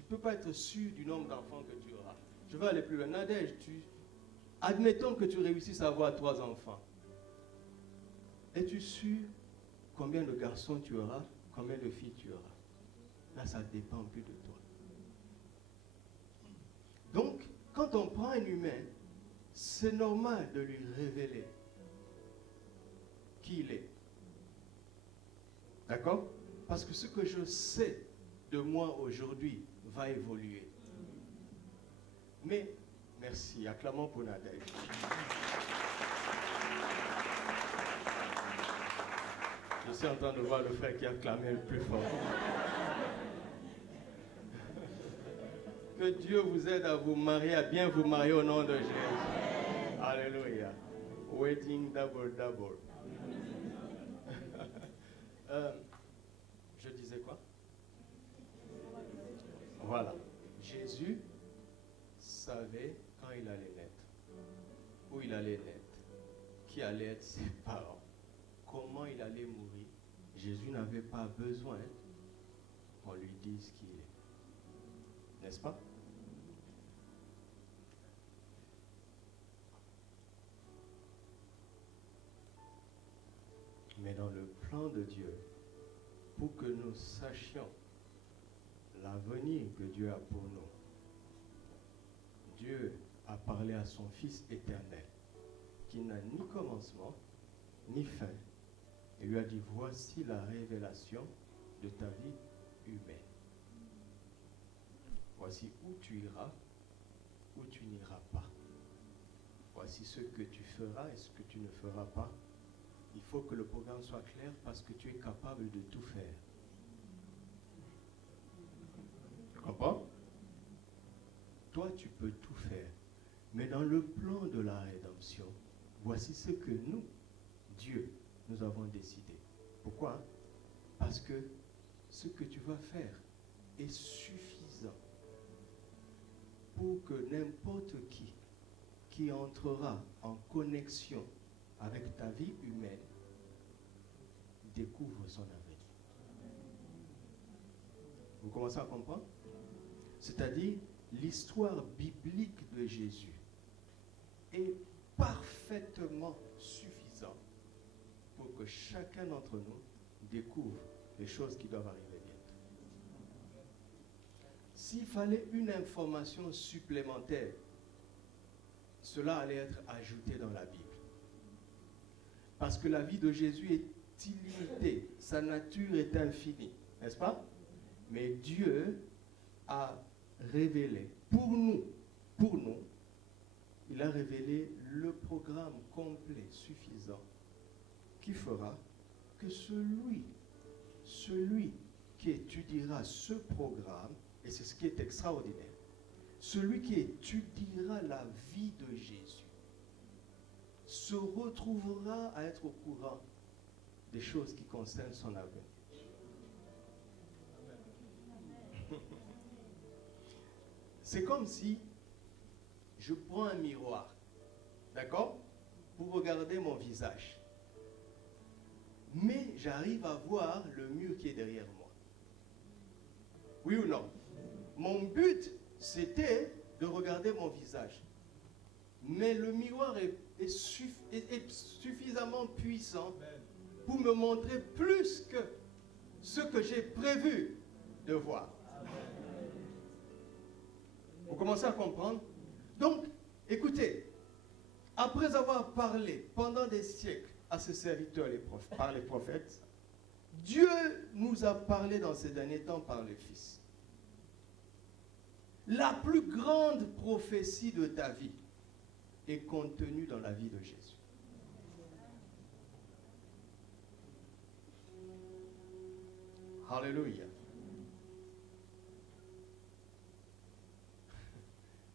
peux pas être sûr du nombre d'enfants que tu auras. Je vais aller plus loin. Nadège, admettons que tu réussisses à avoir 3 enfants. Es-tu sûr combien de garçons tu auras, combien de filles tu auras? Là, ça dépend plus de toi. Donc, quand on prend un humain, c'est normal de lui révéler qui il est. D'accord? Parce que ce que je sais de moi aujourd'hui va évoluer. Mais, merci, acclamons pour Nadège. Je suis en train de voir le frère qui a clamé le plus fort. Que Dieu vous aide à vous marier, à bien vous marier au nom de Jésus. Alléluia. Wedding double. Je disais quoi? Voilà. Jésus savait quand il allait naître, où il allait naître, qui allait être ses parents, comment il allait mourir. Jésus n'avait pas besoin qu'on lui dise qui il est. N'est-ce pas? Mais dans le plan de Dieu, pour que nous sachions l'avenir que Dieu a pour nous, Dieu a parlé à son Fils éternel, qui n'a ni commencement, ni fin, et lui a dit, voici la révélation de ta vie humaine. Voici où tu iras, où tu n'iras pas. Voici ce que tu feras et ce que tu ne feras pas. Il faut que le programme soit clair parce que tu es capable de tout faire. Tu comprends? Toi, tu peux tout faire. Mais dans le plan de la rédemption, voici ce que nous, Dieu, nous avons décidé. Pourquoi? Parce que ce que tu vas faire est suffisant pour que n'importe qui entrera en connexion avec ta vie humaine découvre son avenir. Vous commencez à comprendre? C'est-à-dire, l'histoire biblique de Jésus est parfaitement suffisante pour que chacun d'entre nous découvre les choses qui doivent arriver bientôt. S'il fallait une information supplémentaire, cela allait être ajouté dans la Bible. Parce que la vie de Jésus est illimitée, sa nature est infinie, n'est-ce pas? Mais Dieu a révélé, pour nous, il a révélé le programme complet, suffisant, qui fera que celui qui étudiera ce programme, et c'est ce qui est extraordinaire, celui qui étudiera la vie de Jésus se retrouvera à être au courant des choses qui concernent son avenir. C'est comme si je prends un miroir, d'accord, pour regarder mon visage. Mais j'arrive à voir le mur qui est derrière moi. Oui ou non? Mon but, c'était de regarder mon visage. Mais le miroir est suffisamment puissant pour me montrer plus que ce que j'ai prévu de voir. Vous commencez à comprendre? Donc, écoutez, après avoir parlé pendant des siècles à ses serviteurs par les prophètes, Dieu nous a parlé dans ces derniers temps par le Fils. La plus grande prophétie de ta vie est contenue dans la vie de Jésus. Alléluia.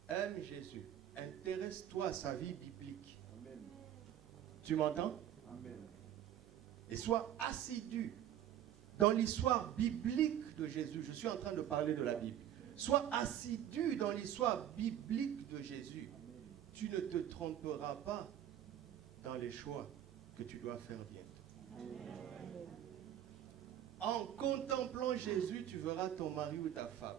Aime Jésus. Intéresse-toi à sa vie biblique. Amen. Tu m'entends? Amen. Et sois assidu dans l'histoire biblique de Jésus. Je suis en train de parler de la Bible. Sois assidu dans l'histoire biblique de Jésus. Amen. Tu ne te tromperas pas dans les choix que tu dois faire bientôt. Amen. En contemplant Jésus, tu verras ton mari ou ta femme.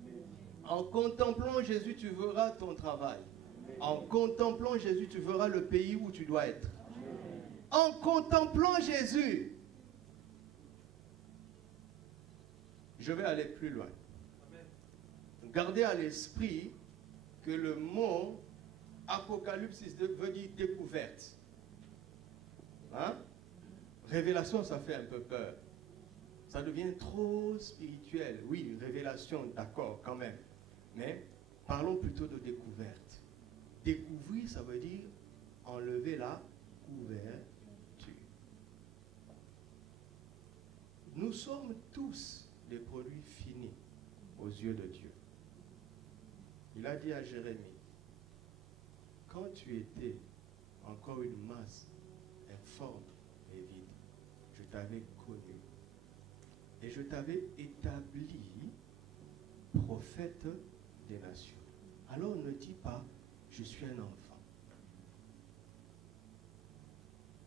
Amen. En contemplant Jésus, tu verras ton travail. Amen. En contemplant Jésus, tu verras le pays où tu dois être. Amen. En contemplant Jésus, je vais aller plus loin. Amen. Gardez à l'esprit que le mot Apocalypse veut dire découverte. Hein? Révélation, ça fait un peu peur. Ça devient trop spirituel. Oui, révélation, d'accord, quand même. Mais parlons plutôt de découverte. Découvrir, ça veut dire enlever la couverture. Nous sommes tous des produits finis aux yeux de Dieu. Il a dit à Jérémie, quand tu étais encore une masse informe et vide, je t'avais connu. Et je t'avais établi prophète des nations. Alors ne dis pas, je suis un enfant.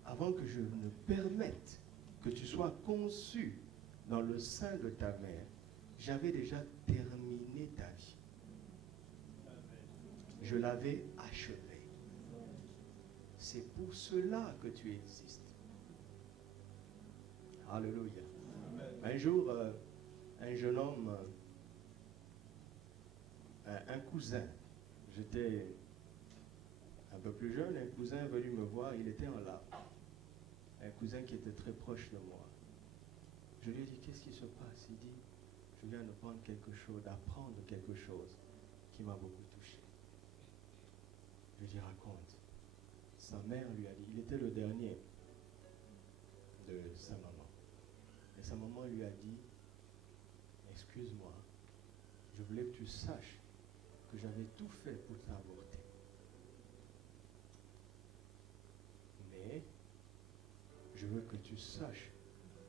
Avant que je ne permette que tu sois conçu dans le sein de ta mère, j'avais déjà terminé ta vie. Je l'avais achevée. C'est pour cela que tu existes. Alléluia. Un jour, un jeune homme, un cousin, j'étais un peu plus jeune, un cousin est venu me voir, il était en larmes. Un cousin qui était très proche de moi. Je lui ai dit, qu'est-ce qui se passe? Il dit, je viens de prendre quelque chose, d'apprendre quelque chose qui m'a beaucoup touché. Je dis, raconte. Sa mère lui a dit, il était le dernier de sa maman. Et sa maman lui a dit, excuse-moi, je voulais que tu saches que j'avais tout fait pour t'avorter. Mais je veux que tu saches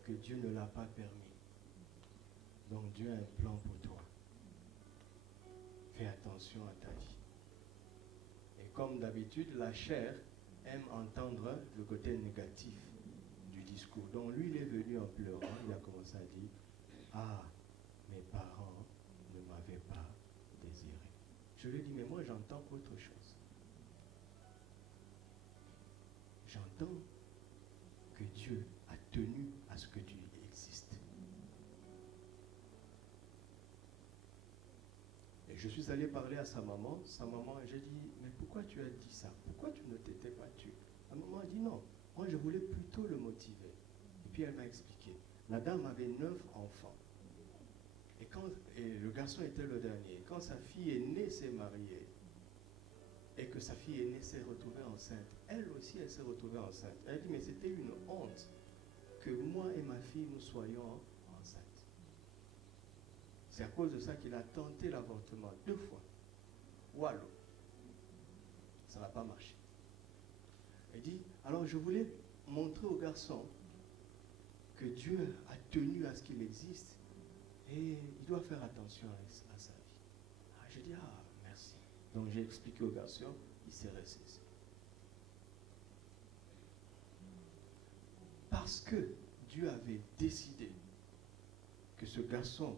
que Dieu ne l'a pas permis. Donc Dieu a un plan pour toi. Fais attention à ta vie. Et comme d'habitude, la chair aime entendre le côté négatif du discours. Donc lui, il est venu en pleurant, il a commencé à dire, ah, mes parents ne m'avaient pas désiré. Je lui ai dit, mais moi j'entends autre chose. J'entends que Dieu a tenu à ce que tu existes. Et je suis allé parler à sa maman, j'ai dit, mais pourquoi tu as dit ça? Pourquoi tu ne t'étais pas tué? La maman a dit non, moi je voulais plutôt le motiver. Et puis elle m'a expliqué, la dame avait 9 enfants. Et le garçon était le dernier. Quand sa fille est née, s'est mariée, et que sa fille est née, s'est retrouvée enceinte, elle aussi, elle s'est retrouvée enceinte. Elle dit, mais c'était une honte que moi et ma fille, nous soyons enceintes. C'est à cause de ça qu'il a tenté l'avortement 2 fois. Wallo. Ça n'a pas marché. Elle dit, alors je voulais montrer au garçon que Dieu a tenu à ce qu'il existe et il doit faire attention à sa vie. Je dis, ah, merci. Donc j'ai expliqué au garçon, il s'est ressaisi. Parce que Dieu avait décidé que ce garçon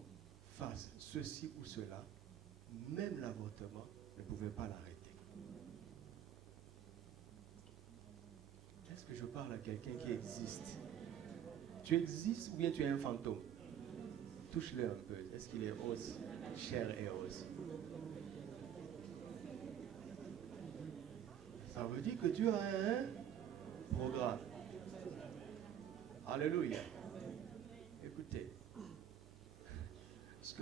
fasse ceci ou cela, même l'avortement ne pouvait pas l'arrêter. Est-ce que je parle à quelqu'un qui existe? Tu existes ou bien tu es un fantôme? Touche-le un peu. Est-ce qu'il est os, chair et os? Ça veut dire que Dieu a un programme. Alléluia. Écoutez, ce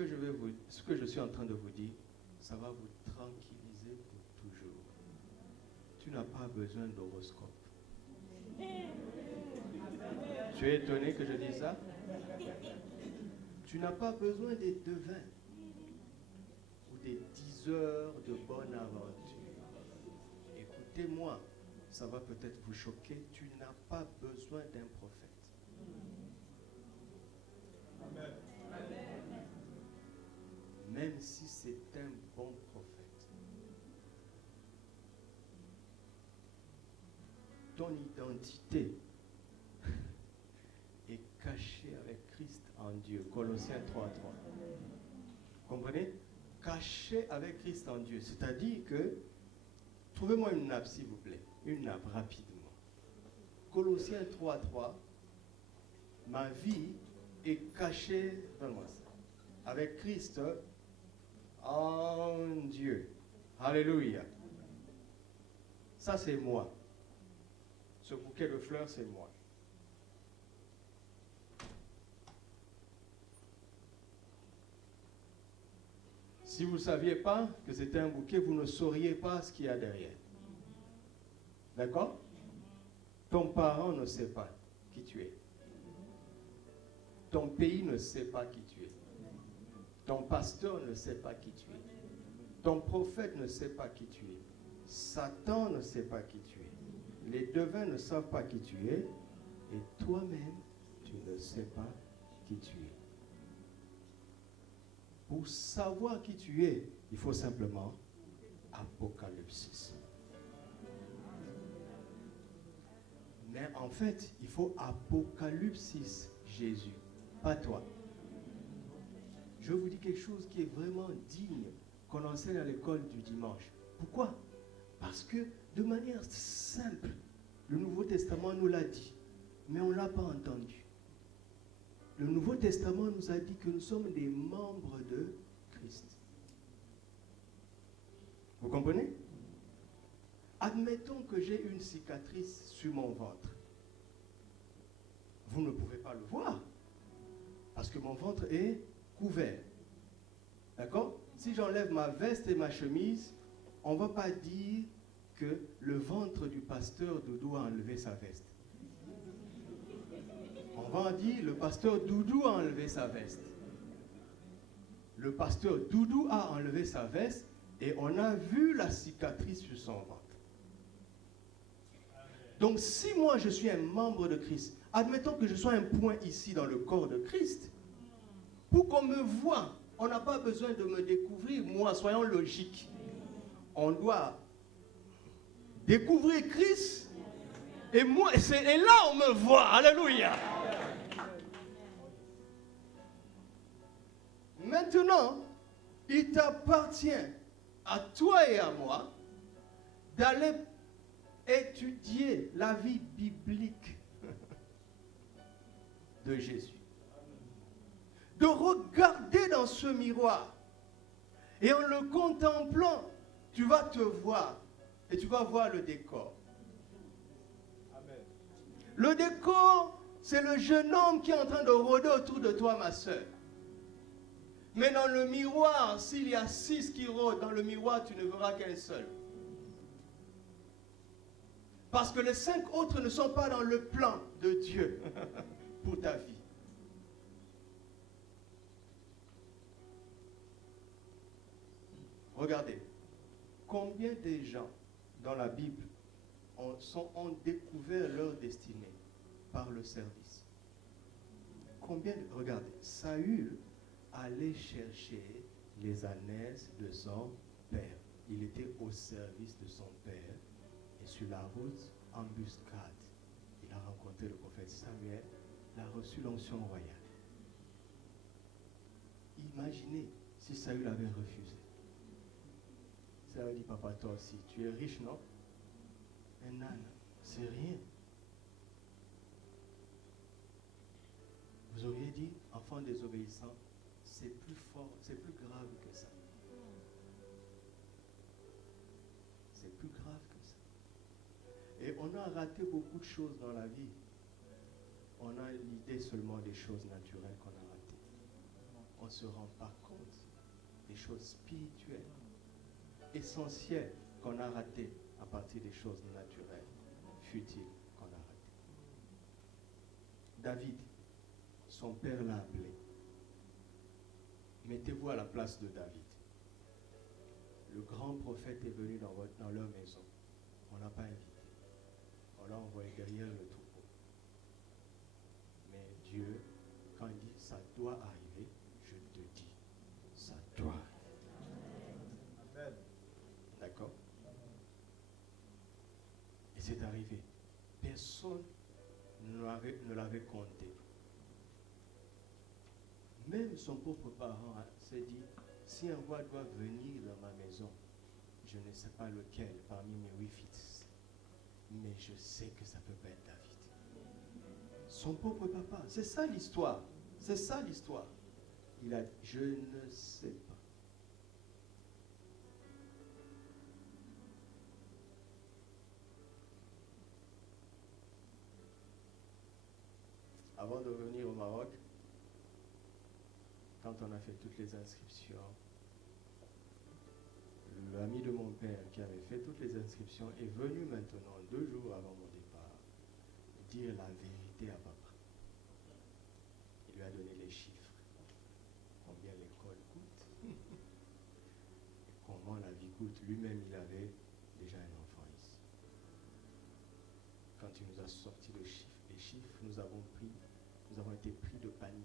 que je suis en train de vous dire, ça va vous tranquilliser pour toujours. Tu n'as pas besoin d'horoscope. Tu es étonné que je dise ça? Tu n'as pas besoin des devins ou des diseurs de bonne aventure. Écoutez-moi, ça va peut-être vous choquer, tu n'as pas besoin d'un prophète. Amen. Même si c'est un bon prophète. Ton identité est cachée avec Christ en Dieu. Colossiens 3:3. Comprenez? Caché avec Christ en Dieu. C'est-à-dire que, trouvez-moi une nappe s'il vous plaît. Une nappe rapidement. Colossiens 3:3. Ma vie est cachée, donne-moi ça, avec Christ en Dieu. Alléluia. Ça c'est moi. Ce bouquet de fleurs c'est moi. Si vous ne saviez pas que c'était un bouquet, vous ne sauriez pas ce qu'il y a derrière. D'accord? Ton parent ne sait pas qui tu es. Ton pays ne sait pas qui tu es. Ton pasteur ne sait pas qui tu es. Ton prophète ne sait pas qui tu es. Satan ne sait pas qui tu es. Les devins ne savent pas qui tu es. Et toi-même, tu ne sais pas qui tu es. Pour savoir qui tu es, il faut simplement Apocalypse. Mais en fait, il faut Apocalypse Jésus, pas toi. Je vous dis quelque chose qui est vraiment digne qu'on enseigne à l'école du dimanche. Pourquoi? Parce que de manière simple, le Nouveau Testament nous l'a dit, mais on ne l'a pas entendu. Le Nouveau Testament nous a dit que nous sommes des membres de Christ. Vous comprenez? Admettons que j'ai une cicatrice sur mon ventre. Vous ne pouvez pas le voir, parce que mon ventre est couvert. D'accord? Si j'enlève ma veste et ma chemise, on ne va pas dire que le ventre du pasteur Doudou a enlevé sa veste. On va dire le pasteur Doudou a enlevé sa veste. Le pasteur Doudou a enlevé sa veste et on a vu la cicatrice sur son ventre. Donc si moi je suis un membre de Christ, admettons que je sois un point ici dans le corps de Christ, pour qu'on me voie, on n'a pas besoin de me découvrir, moi, soyons logiques. On doit découvrir Christ et moi, et là on me voit, alléluia. Maintenant, il t'appartient à toi et à moi d'aller étudier la vie biblique de Jésus. De regarder dans ce miroir. Et en le contemplant, tu vas te voir. Et tu vas voir le décor. Amen. Le décor, c'est le jeune homme qui est en train de rôder autour de toi, ma soeur. Mais dans le miroir, s'il y a 6 qui rôdent, dans le miroir, tu ne verras qu'un seul. Parce que les 5 autres ne sont pas dans le plan de Dieu pour ta vie. Regardez, combien de gens dans la Bible ont découvert leur destinée par le service. Regardez, Saül allait chercher les ânesse de son père. Il était au service de son père. Et sur la route, embuscade, il a rencontré le prophète Samuel, il a reçu l'onction royale. Imaginez si Saül avait refusé. Saül dit, papa, toi aussi, tu es riche, non? Un âne, c'est rien. Vous auriez dit, enfant désobéissant, c'est plus fort, c'est plus grave que ça. C'est plus grave que ça. Et on a raté beaucoup de choses dans la vie. On a l'idée seulement des choses naturelles qu'on a ratées. On ne se rend pas compte des choses spirituelles, essentielles qu'on a ratées à partir des choses naturelles, futiles qu'on a ratées. David, son père l'a appelé. Mettez-vous à la place de David. Le grand prophète est venu dans leur maison. On ne l'a pas invité. On l'a envoyé derrière le troupeau. Mais Dieu, quand il dit ça doit arriver, je te dis, ça doit arriver. Amen. D'accord? Et c'est arrivé. Personne ne l'avait compté. Même son pauvre parent s'est dit, si un roi doit venir dans ma maison, je ne sais pas lequel parmi mes 8 fils, mais je sais que ça peut pas être David. Son pauvre papa, c'est ça l'histoire. C'est ça l'histoire. Il a dit, je ne sais pas. Avant de revenir au Maroc, quand on a fait toutes les inscriptions, l'ami de mon père qui avait fait toutes les inscriptions est venu maintenant, 2 jours avant mon départ, dire la vérité à papa. Il lui a donné les chiffres. Combien l'école coûte, comment la vie coûte. Lui-même, il avait déjà un enfant ici. Quand il nous a sorti les chiffres, nous avons été pris de panique.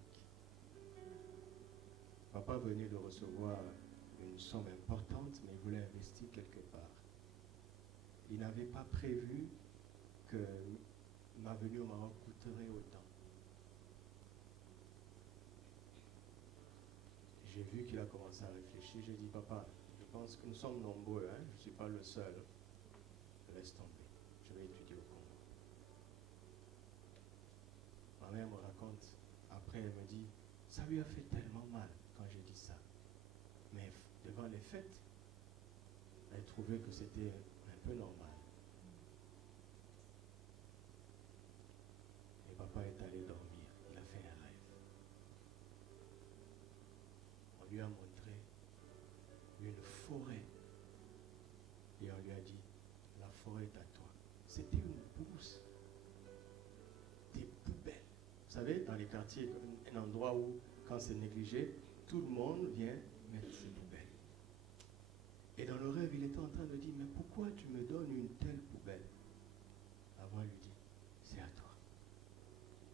Papa venait de recevoir une somme importante, mais il voulait investir quelque part. Il n'avait pas prévu que ma venue au Maroc coûterait autant. J'ai vu qu'il a commencé à réfléchir. J'ai dit, papa, je pense que nous sommes nombreux, hein? Je ne suis pas le seul. Laisse tomber. Je vais étudier au Congo. Ma mère me raconte, après elle me dit, ça lui a fait tellement mal quand j'ai dit ça. Mais devant les fêtes, elle trouvait que c'était un peu normal. Et papa est allé dormir. Il a fait un rêve. forêt est à toi. C'était une bourse. Des poubelles. Vous savez, dans les quartiers, un endroit où, quand c'est négligé, tout le monde vient mettre ses poubelles. Et dans le rêve, il était en train de dire, mais pourquoi tu me donnes une telle poubelle? Avant, il lui dit, c'est à toi.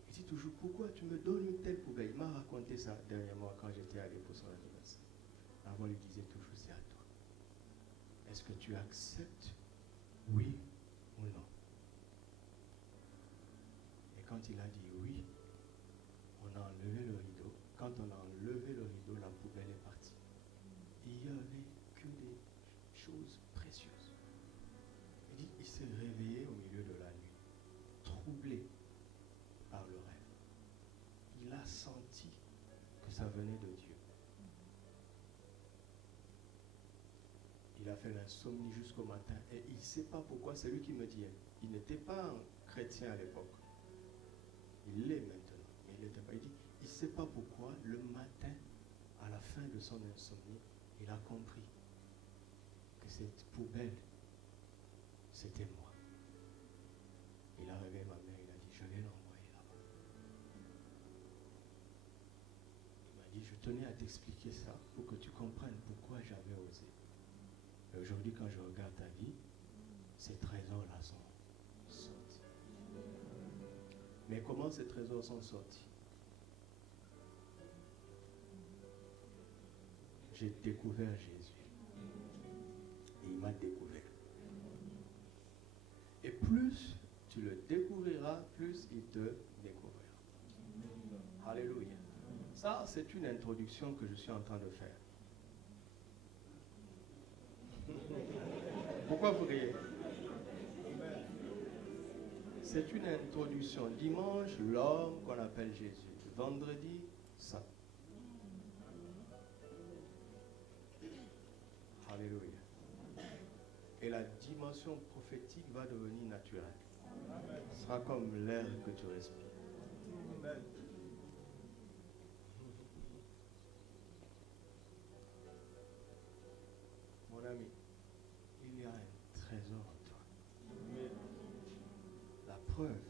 Il dit toujours, pourquoi tu me donnes une telle poubelle? Il m'a raconté ça dernièrement quand j'étais allé pour son anniversaire. Avant, il disait toujours, c'est à toi. Est-ce que tu acceptes, oui ou non? Et quand il a dit oui, on a enlevé le rideau. Quand on a enlevé le rideau, la poubelle est partie. Il n'y avait que des choses précieuses. Il dit, il s'est réveillé au milieu de la nuit, troublé par le rêve. Il a senti que ça venait de Dieu. Il a fait l'insomnie jusqu'au matin et il ne sait pas pourquoi, c'est lui qui me dit, il n'était pas un chrétien à l'époque. Il l'est maintenant, mais il n'était pas. Il dit, il ne sait pas pourquoi, le matin, à la fin de son insomnie, il a compris que cette poubelle, c'était moi. Il a réveillé ma mère, il a dit, je vais l'envoyer là-bas. Il m'a dit, je tenais à t'expliquer ça pour que tu comprennes pourquoi j'avais osé. Et aujourd'hui, quand je regarde ta vie, ces trésors-là sont sortis. Mais comment ces trésors sont sortis? J'ai découvert Jésus. Et il m'a découvert. Et plus tu le découvriras, plus il te découvrira. Alléluia. Ça, c'est une introduction que je suis en train de faire. Pourquoi vous riez? C'est une introduction. Dimanche, l'homme qu'on appelle Jésus. Vendredi, ça. Alléluia. Et la dimension prophétique va devenir naturelle. Ce sera comme l'air que tu respires. Amen. Mon ami, il y a un trésor en toi. Amen. La preuve,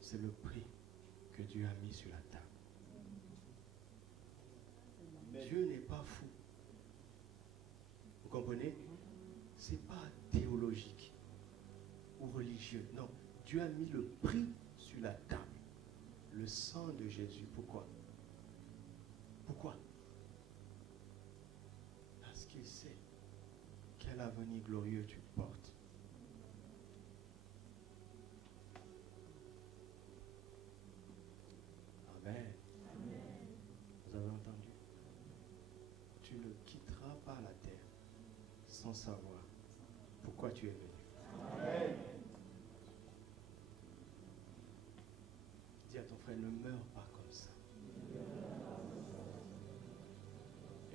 c'est le prix que Dieu a mis sur la table. Amen. Dieu n'est pas fou. Vous comprenez? Ce n'est pas théologique ou religieux. Non, Dieu a mis le prix sur la table. Le sang de Jésus. Pourquoi? Pourquoi? Parce qu'il sait quel avenir glorieux tu portes. Amen. Amen. Vous avez entendu? Tu ne quitteras pas la terre sans savoir pourquoi tu es venu. Amen. Dis à ton frère, ne meurs pas comme ça.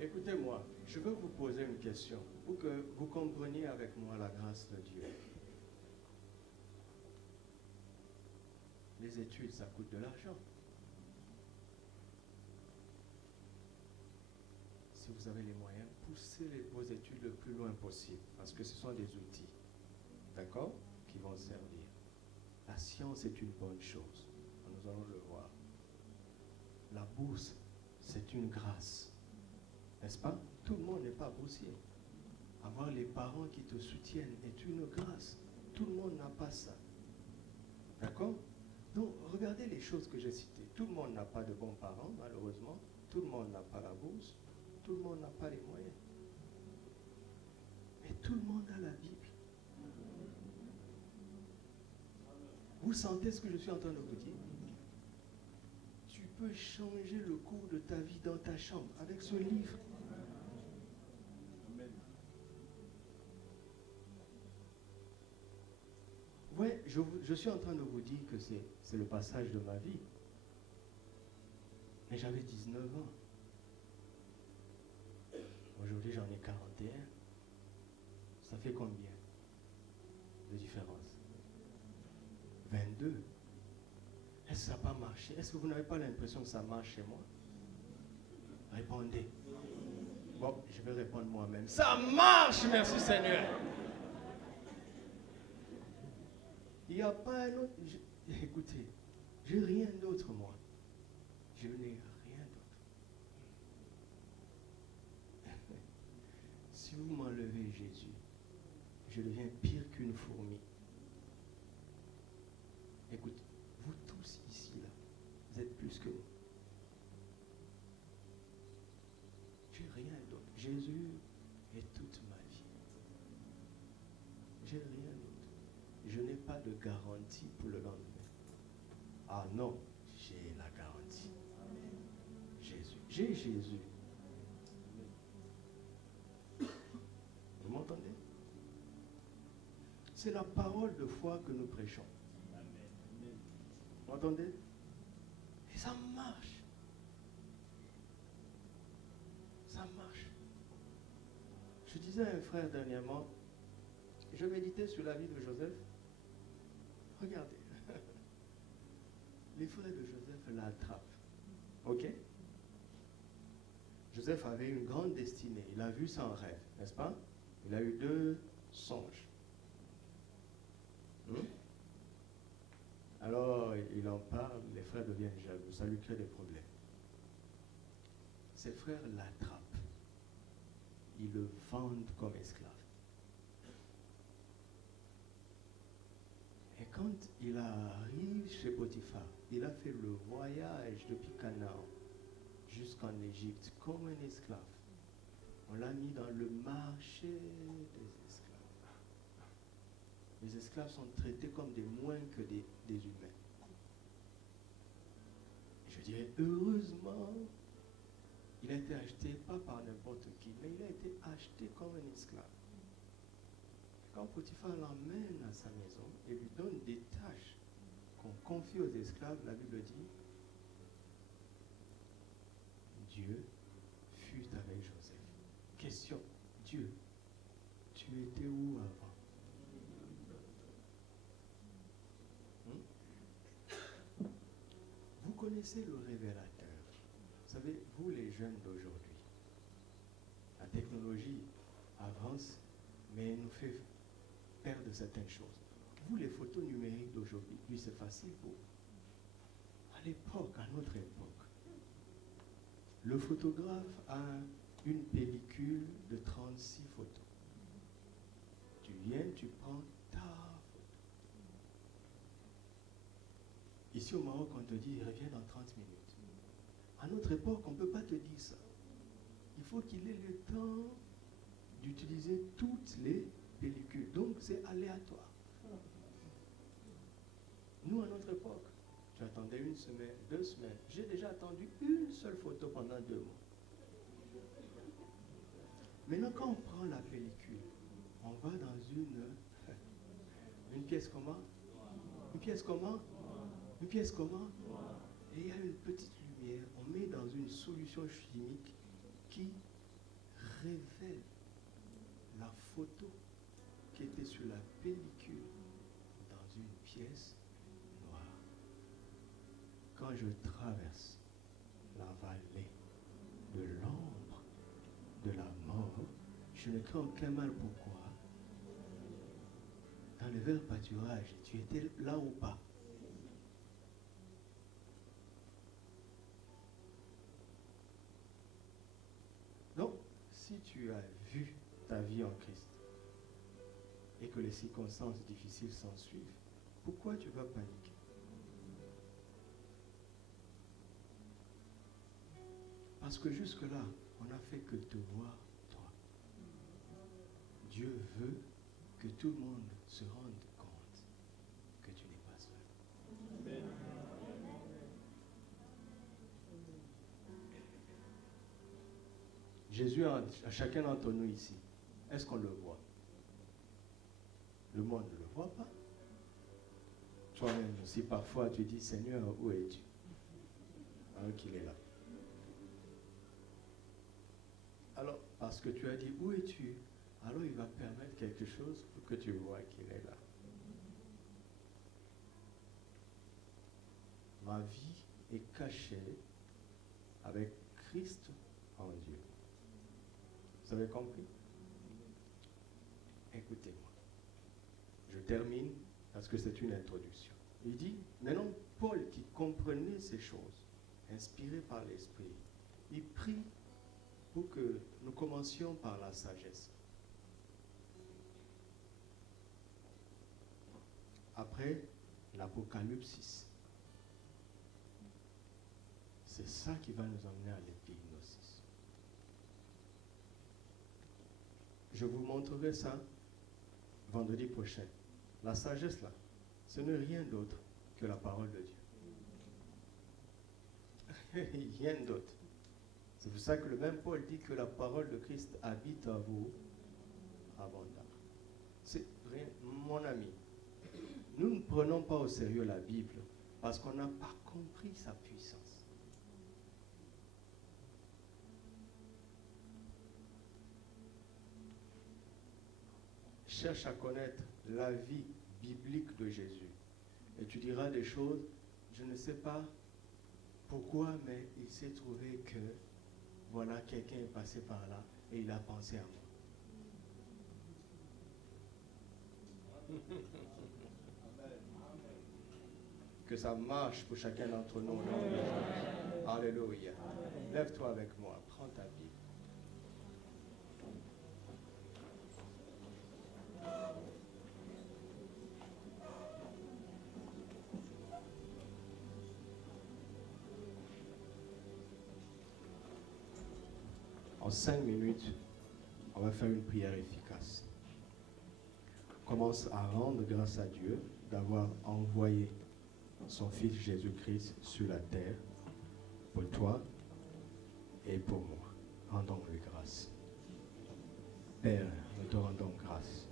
Écoutez-moi, je veux vous poser une question pour que vous compreniez avec moi la grâce de Dieu. Les études, ça coûte de l'argent. Si vous avez les moyens, poussez vos études le plus loin possible, parce que ce sont des outils, d'accord, qui vont servir. La science est une bonne chose, nous allons le voir. La bourse, c'est une grâce, n'est-ce pas? Tout le monde n'est pas boursier. Avoir les parents qui te soutiennent est une grâce. Tout le monde n'a pas ça. D'accord? Donc, regardez les choses que j'ai citées. Tout le monde n'a pas de bons parents, malheureusement. Tout le monde n'a pas la bourse. Tout le monde n'a pas les moyens. Mais tout le monde a la Bible. Vous sentez ce que je suis en train de vous dire? Tu peux changer le cours de ta vie dans ta chambre avec ce livre. Amen. Ouais, je suis en train de vous dire que c'est le passage de ma vie. Mais j'avais 19 ans. Aujourd'hui, j'en ai 41. Ça fait combien de différence? 22. Est-ce que ça n'a pas marché? Est-ce que vous n'avez pas l'impression que ça marche chez moi? Répondez. Bon, je vais répondre moi-même. Ça marche, merci Seigneur. Il n'y a pas un autre. Écoutez, j'ai rien d'autre, moi. Je n'ai rien d'autre. Si vous m'enlevez Jésus, je deviens pire qu'une fourmi. Écoute, vous tous ici, là, vous êtes plus que moi. J'ai rien d'autre. Jésus est toute ma vie. J'ai rien d'autre. Je n'ai pas de garantie pour le lendemain. Ah non, j'ai la garantie. Jésus. J'ai Jésus. Vous m'entendez? C'est la parole de foi que nous prêchons. Vous m'entendez? Et ça marche. Ça marche. Je disais à un frère dernièrement, je méditais sur la vie de Joseph. Regardez. Les frères de Joseph l'attrapent. Ok? Joseph avait une grande destinée. Il a vu ça en rêve, n'est-ce pas? Il a eu 2 songes. Alors, il en parle, les frères deviennent jaloux. Ça lui crée des problèmes. Ses frères l'attrapent. Ils le vendent comme esclave. Et quand il arrive chez Potiphar, il a fait le voyage depuis Canaan jusqu'en Égypte comme un esclave. On l'a mis dans le marché des esclaves. Les esclaves sont traités comme des moins que des humains. Je dirais, heureusement, il a été acheté pas par n'importe qui, mais il a été acheté comme un esclave. Quand Potiphar l'emmène à sa maison et lui donne des tâches qu'on confie aux esclaves, la Bible dit, Dieu fut avec Joseph. Question, Dieu, tu étais où avant? Vous connaissez le révélateur. Vous savez, vous les jeunes d'aujourd'hui, la technologie avance, mais nous fait perdre certaines choses. Vous, les photos numériques d'aujourd'hui, c'est facile pour vous. À l'époque, à notre époque, le photographe a une pellicule de 36 photos. Tu viens, tu prends ta photo. Ici au Maroc, on te dit, reviens dans 30 minutes. À notre époque, on ne peut pas te dire ça. Il faut qu'il ait le temps d'utiliser toutes les pellicules. Donc, c'est aléatoire. Nous, à notre époque, tu attendais 1 semaine, 2 semaines. J'ai déjà attendu une seule photo pendant 2 mois. Maintenant, quand on prend la pellicule, on va dans une pièce comment? Une pièce comment? Une pièce comment? Et il y a une petite lumière. On met dans une solution chimique qui révèle la photo qui était sur la pellicule dans une pièce noire. Quand je traverse la vallée de l'ombre de la mort, je ne crains aucun mal. Pourquoi? Dans le vert pâturage, tu étais là ou pas? Donc, si tu as vu ta vie en Christ et que les circonstances difficiles s'en suivent, pourquoi tu vas paniquer? Parce que jusque-là, on n'a fait que te voir, toi. Dieu veut que tout le monde se rende compte que tu n'es pas seul. Amen. Jésus à chacun d'entre nous ici, est-ce qu'on le voit? Le monde ne le voit pas. Toi-même aussi, parfois, tu dis, Seigneur, où es-tu? Alors qu'il est là. Alors, parce que tu as dit, où es-tu? Alors il va permettre quelque chose pour que tu vois qu'il est là. Ma vie est cachée avec Christ en Dieu. Vous avez compris? Écoutez-moi. Je termine parce que c'est une introduction. Il dit, maintenant, Paul qui comprenait ces choses, inspiré par l'Esprit, il prie pour que nous commencions par la sagesse. Après, l'Apocalypse, c'est ça qui va nous emmener à l'épignosis. Je vous montrerai ça vendredi prochain. La sagesse, là, ce n'est rien d'autre que la parole de Dieu. Rien d'autre. C'est pour ça que le même Paul dit que la parole de Christ habite à vous abondamment. C'est rien, mon ami. Nous ne prenons pas au sérieux la Bible parce qu'on n'a pas compris sa puissance. Cherche à connaître la vie biblique de Jésus. Et tu diras des choses, je ne sais pas pourquoi, mais il s'est trouvé que, voilà, quelqu'un est passé par là et il a pensé à moi. Que ça marche pour chacun d'entre nous. Alléluia. Lève-toi avec moi, prends ta Bible. En 5 minutes, on va faire une prière efficace. On commence à rendre grâce à Dieu d'avoir envoyé son Fils Jésus-Christ sur la terre pour toi et pour moi. Rendons-lui grâce. Père, nous te rendons grâce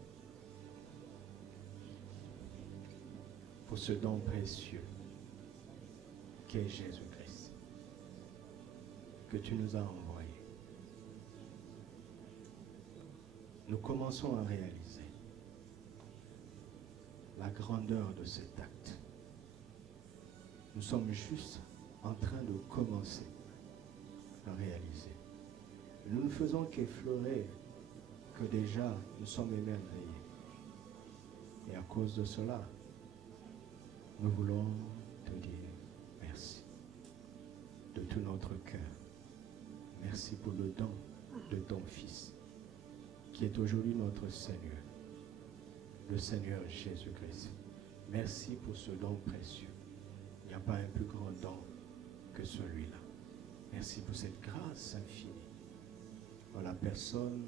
pour ce don précieux qu'est Jésus-Christ, que tu nous as envoyé. Nous commençons à réaliser la grandeur de cet acte. Nous sommes juste en train de commencer à réaliser. Nous ne faisons qu'effleurer que déjà nous sommes émerveillés. Et à cause de cela, nous voulons te dire merci de tout notre cœur. Merci pour le don de ton Fils, qui est aujourd'hui notre Seigneur, le Seigneur Jésus-Christ. Merci pour ce don précieux. Il n'y a pas un plus grand don que celui-là. Merci pour cette grâce infinie dans la personne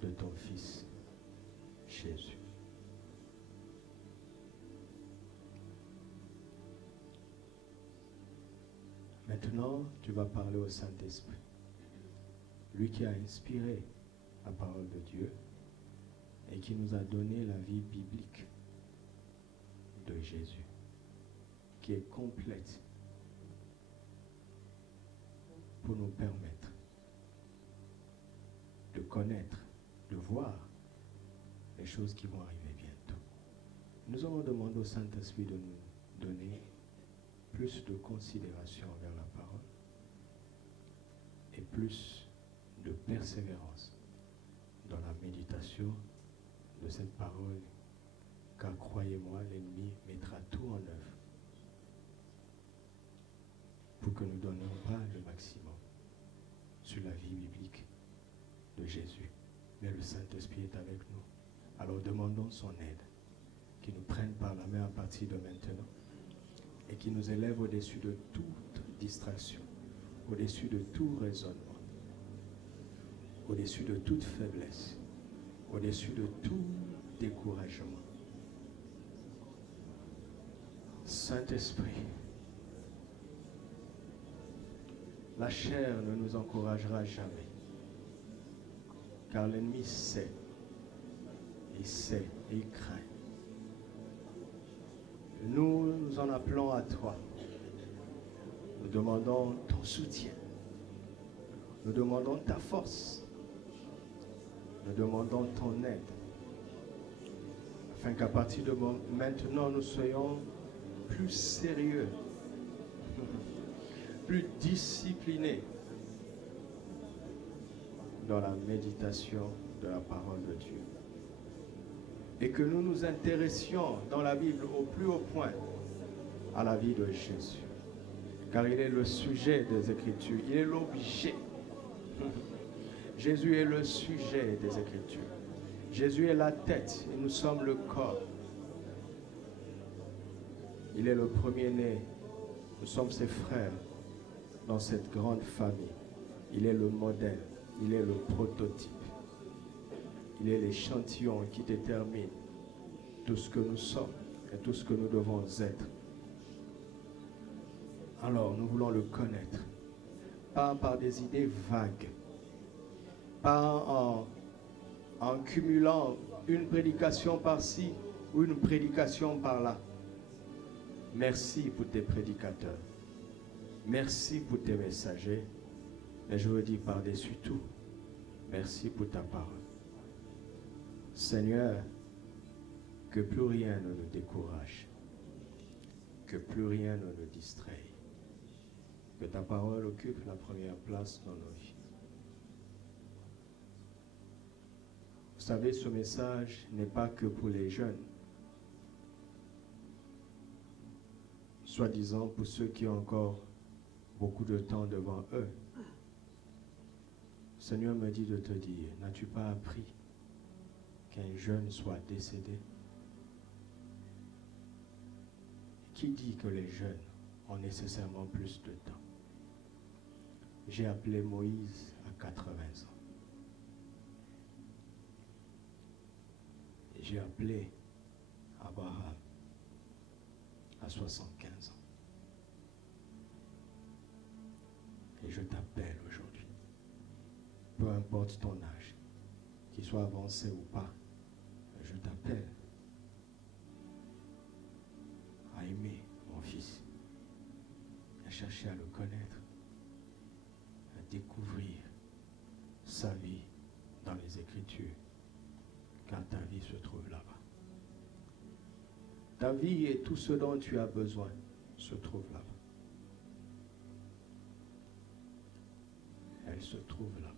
de ton Fils, Jésus. Maintenant, tu vas parler au Saint-Esprit, lui qui a inspiré la parole de Dieu et qui nous a donné la vie biblique de Jésus, qui est complète pour nous permettre de connaître, de voir les choses qui vont arriver bientôt. Nous allons demander au Saint-Esprit de nous donner plus de considération envers la parole et plus de persévérance dans la méditation de cette parole, car croyez-moi, l'ennemi mettra tout en œuvre pour que nous ne donnions pas le maximum sur la vie biblique de Jésus. Mais le Saint-Esprit est avec nous. Alors demandons son aide, qu'il nous prenne par la main à partir de maintenant et qu'il nous élève au-dessus de toute distraction, au-dessus de tout raisonnement, au-dessus de toute faiblesse, au-dessus de tout découragement. Saint-Esprit, la chair ne nous encouragera jamais, car l'ennemi sait, il sait et il craint. Nous en appelons à toi. Nous demandons ton soutien. Nous demandons ta force. Nous demandons ton aide. Afin qu'à partir de maintenant, nous soyons plus sérieux, plus disciplinés dans la méditation de la parole de Dieu. et que nous nous intéressions dans la Bible au plus haut point à la vie de Jésus. Car il est le sujet des Écritures, il est l'objet. Jésus est le sujet des Écritures. Jésus est la tête et nous sommes le corps. Il est le premier-né. Nous sommes ses frères dans cette grande famille. Il est le modèle. Il est le prototype. Il est l'échantillon qui détermine tout ce que nous sommes et tout ce que nous devons être. Alors, nous voulons le connaître. Pas par des idées vagues. Pas en cumulant une prédication par-ci ou une prédication par-là. Merci pour tes prédicateurs. Merci pour tes messagers. Mais je veux dire par-dessus tout, merci pour ta parole. Seigneur, que plus rien ne nous décourage, que plus rien ne nous distraie, que ta parole occupe la première place dans nos vies. Vous savez, ce message n'est pas que pour les jeunes, soi-disant pour ceux qui ont encore beaucoup de temps devant eux. Le Seigneur me dit de te dire, n'as-tu pas appris qu'un jeune soit décédé? Qui dit que les jeunes ont nécessairement plus de temps? J'ai appelé Moïse à 80 ans. J'ai appelé Abraham à 75 ans. Et je t'appelle aujourd'hui. Peu importe ton âge, qu'il soit avancé ou pas, je t'appelle à aimer mon fils, à chercher à le connaître, à découvrir sa vie dans les Écritures, car ta vie se trouve là-bas. Ta vie et tout ce dont tu as besoin se trouve là-bas. Elle se trouve là-bas.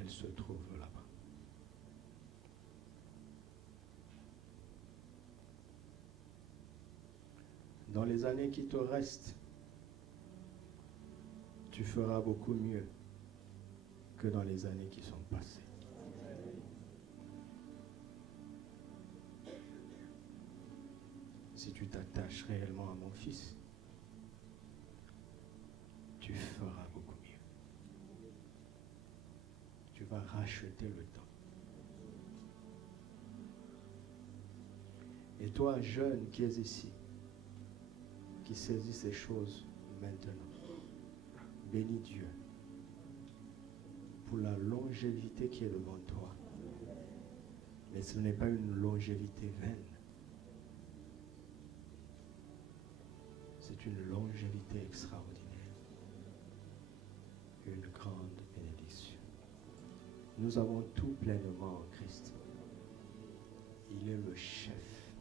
Elle se trouve là-bas. Dans les années qui te restent, tu feras beaucoup mieux que dans les années qui sont passées. Si tu t'attaches réellement à mon fils, tu feras beaucoup mieux. Tu vas racheter le temps. Et toi, jeune qui es ici, qui saisis ces choses maintenant, bénis Dieu pour la longévité qui est devant toi. Mais ce n'est pas une longévité vaine. C'est une longévité extraordinaire. Une grande bénédiction. Nous avons tout pleinement en Christ. Il est le chef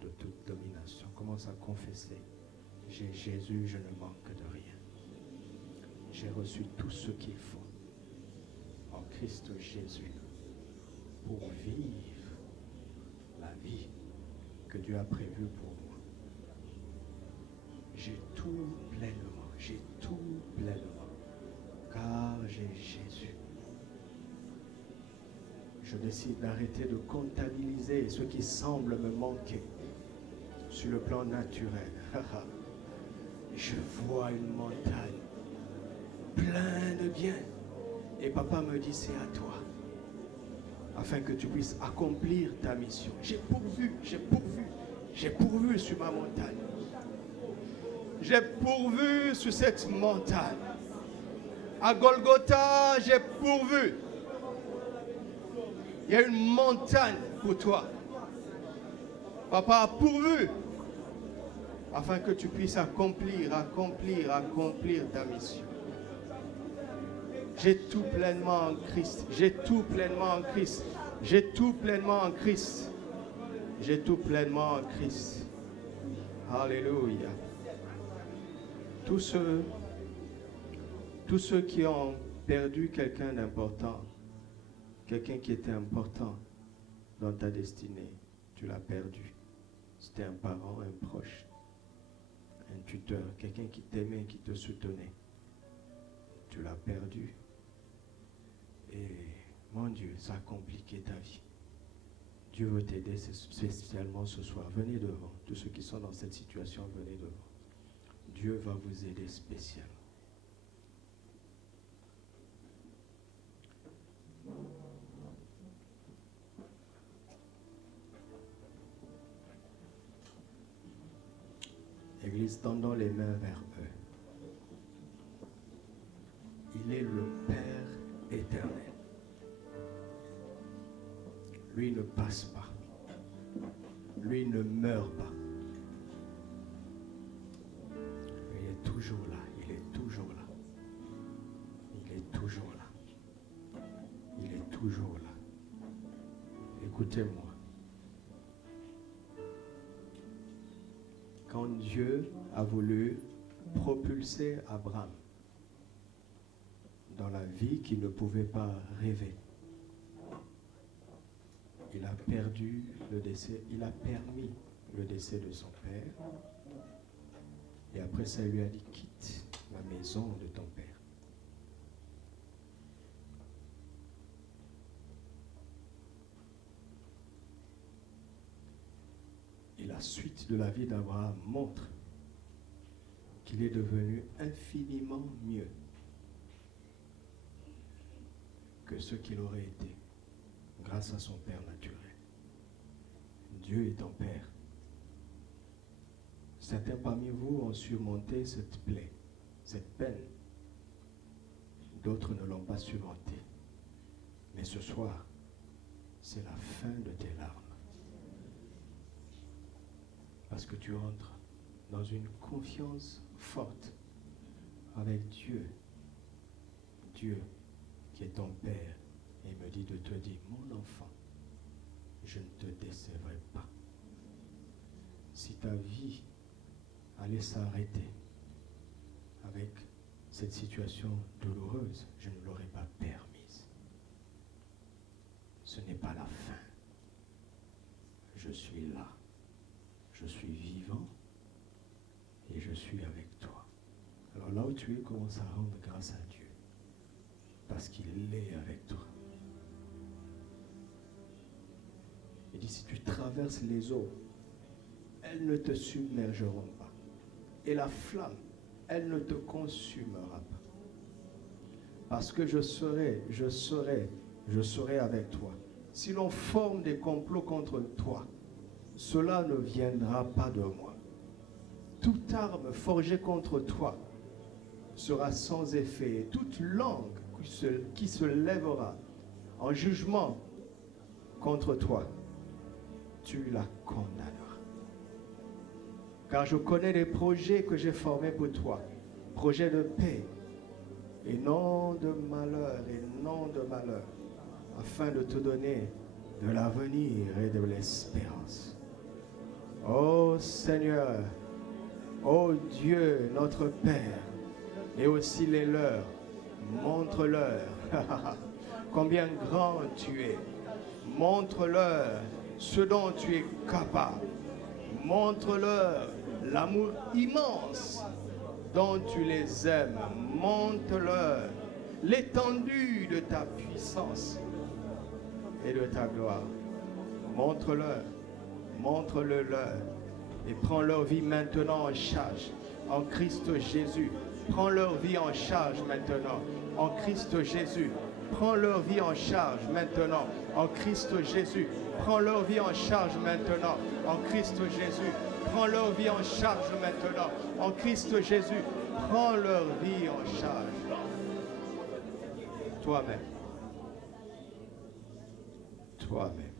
de toute domination. Commence à confesser. J'ai Jésus, je ne manque de rien. J'ai reçu tout ce qu'il faut en Christ Jésus pour vivre la vie que Dieu a prévue pour moi. J'ai tout pleinement, car j'ai Jésus. Je décide d'arrêter de comptabiliser ce qui semble me manquer sur le plan naturel. Je vois une montagne pleine de biens. Et papa me dit, c'est à toi, afin que tu puisses accomplir ta mission. J'ai pourvu sur ma montagne. J'ai pourvu sur cette montagne. À Golgotha, j'ai pourvu. Il y a une montagne pour toi. Papa a pourvu afin que tu puisses accomplir ta mission. J'ai tout pleinement en Christ. J'ai tout pleinement en Christ. J'ai tout pleinement en Christ. J'ai tout pleinement en Christ. Alléluia. Tous ceux qui ont perdu quelqu'un d'important Quelqu'un qui était important dans ta destinée, tu l'as perdu. C'était un parent, un proche, un tuteur, quelqu'un qui t'aimait, qui te soutenait. Tu l'as perdu. Et mon Dieu, ça a compliqué ta vie. Dieu veut t'aider spécialement ce soir. Venez devant. Tous ceux qui sont dans cette situation, venez devant. Dieu va vous aider spécialement. Église, tendons les mains vers eux. Il est le Père éternel. Lui ne passe pas. Lui ne meurt pas. Il est toujours là. Il est toujours là. Il est toujours là. Il est toujours là. Écoutez-moi. Quand Dieu a voulu propulser Abraham dans la vie qu'il ne pouvait pas rêver, il a perdu le décès, il a permis le décès de son père. Et après ça, il lui a dit, quitte la maison de ton père. Et la suite de la vie d'Abraham montre qu'il est devenu infiniment mieux que ce qu'il aurait été grâce à son Père naturel. Dieu est ton Père. Certains parmi vous ont surmonté cette plaie, cette peine. D'autres ne l'ont pas surmontée. Mais ce soir, c'est la fin de tes larmes. Parce que tu entres dans une confiance forte avec Dieu. Dieu qui est ton Père. Et il me dit de te dire, mon enfant, je ne te décevrai pas. Si ta vie allait s'arrêter avec cette situation douloureuse, je ne l'aurais pas permise. Ce n'est pas la fin. Je suis là. Je suis vivant et je suis avec toi. Alors là où tu es, commence à rendre grâce à Dieu. Parce qu'il est avec toi. Il dit, si tu traverses les eaux, elles ne te submergeront pas. Et la flamme, elle ne te consumera pas. Parce que je serai avec toi. Si l'on forme des complots contre toi, cela ne viendra pas de moi. Toute arme forgée contre toi sera sans effet. Et toute langue qui se lèvera en jugement contre toi, tu la condamneras. Car je connais les projets que j'ai formés pour toi. Projets de paix et non de malheur, afin de te donner de l'avenir et de l'espérance. Ô Seigneur, ô Dieu, notre Père, et aussi les leurs, montre-leur combien grand tu es. Montre-leur ce dont tu es capable. Montre-leur l'amour immense dont tu les aimes. Montre-leur l'étendue de ta puissance et de ta gloire. Montre-leur, montre-le-leur et prends leur vie maintenant en charge en Christ Jésus. Prends leur vie en charge maintenant en Christ Jésus. Prends leur vie en charge maintenant en Christ Jésus. Prends leur vie en charge maintenant en Christ Jésus. Prends leur vie en charge maintenant en Christ Jésus. Prends leur vie en charge. Toi-même. Toi-même.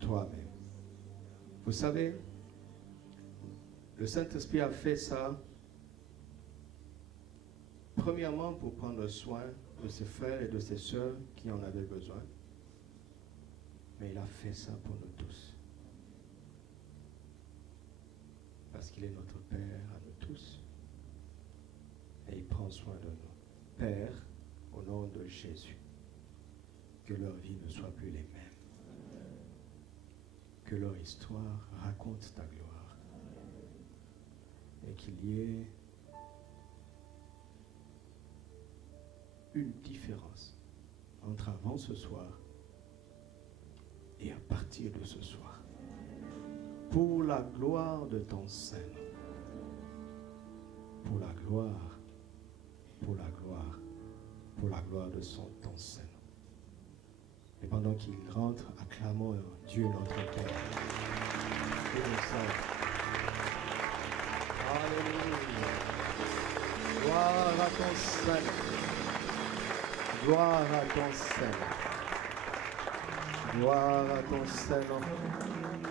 Toi-même. Vous savez, le Saint-Esprit a fait ça premièrement pour prendre soin de ses frères et de ses sœurs qui en avaient besoin. Mais il a fait ça pour nous tous. Parce qu'il est notre Père à nous tous. Et il prend soin de nous. Père, au nom de Jésus, que leur vie ne soit plus les mêmes. Que leur histoire raconte ta gloire. Et qu'il y ait une différence entre avant ce soir et à partir de ce soir. Pour la gloire de ton Saint. Pour la gloire, pour la gloire, pour la gloire de ton Saint. Et pendant qu'il rentre, acclamons Dieu notre Père. Dieu le Saint. Alléluia. Gloire à ton Saint. Gloire à ton Saint. Gloire à ton Saint.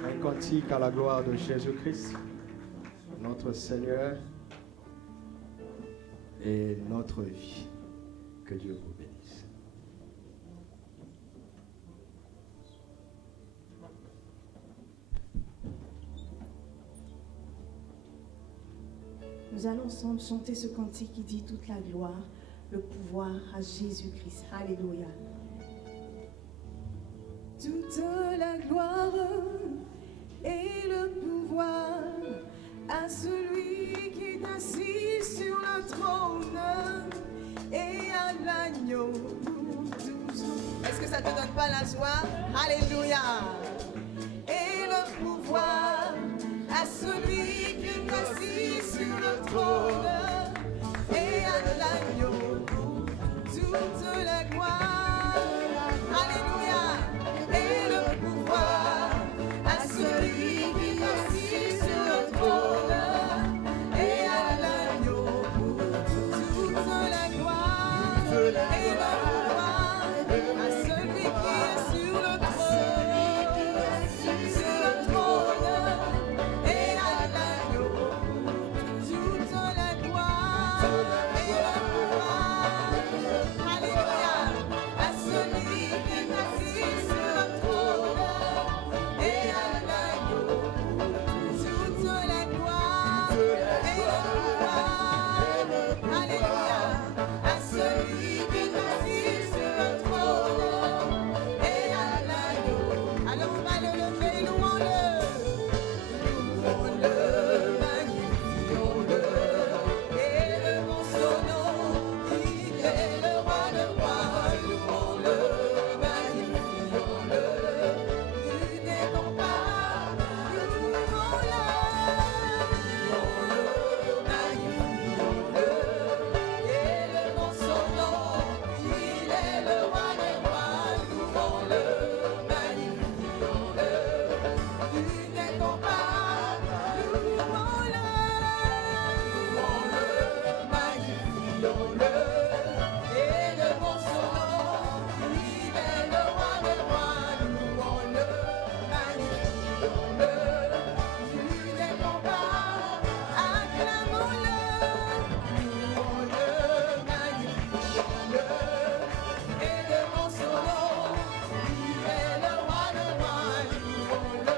Un cantique à la gloire de Jésus-Christ, notre Seigneur et notre vie. Que Dieu vous bénisse. Nous allons ensemble chanter ce cantique qui dit toute la gloire, le pouvoir à Jésus-Christ. Alléluia. Toute la gloire et le pouvoir à celui qui est assis sur le trône et à l'agneau pour toujours. Est-ce que ça ne te donne pas la joie? Alléluia. Et le pouvoir à celui qui est assis sur le trône et à l'agneau pour toute la gloire. Alléluia. Et le pouvoir à celui qui est assis sur le trône et à l'agneau pour toute la gloire. Et le pouvoir à celui qui est sur le trône et à l'agneau pour toute la gloire. Et le pouvoir, alléluia, à celui qui est assis sur le trône et à l'agneau pour toute la gloire. Et le pouvoir, alléluia, à celui qui est assis sur le trône et à l'agneau. Alors on va le lever, louons-le. Louons-le, magnifions-le, élevons son nom, il est le roi de rois. Louons-le, magnifions-le, il n'est comparable. Louons-le, magnifions-le, élevons son nom, il est le roi des rois. Louons-le, magnifions-le, il est comparable. Louons-le, magnifions-le, élevons son nom, il est le roi des rois. Louons-le, magnifions-le, il est comparable. Acclamons-le, louons-le, magnifions-le, élevons son nom, il est le roi des rois. Louons-le,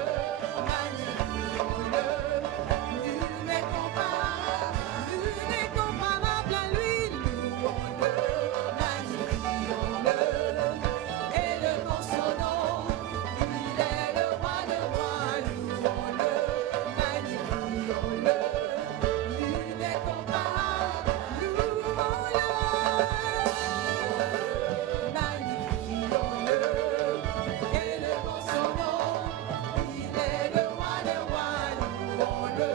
magnifions-le, nul n'est comparable à lui. Louons-le, magnifions-le, élevons son nom, il est le roi des rois. Louons-le, magnifions-le, nul n'est comparable. Louons-le, magnifions-le, élevons son nom, il est le roi des rois. Louons-le,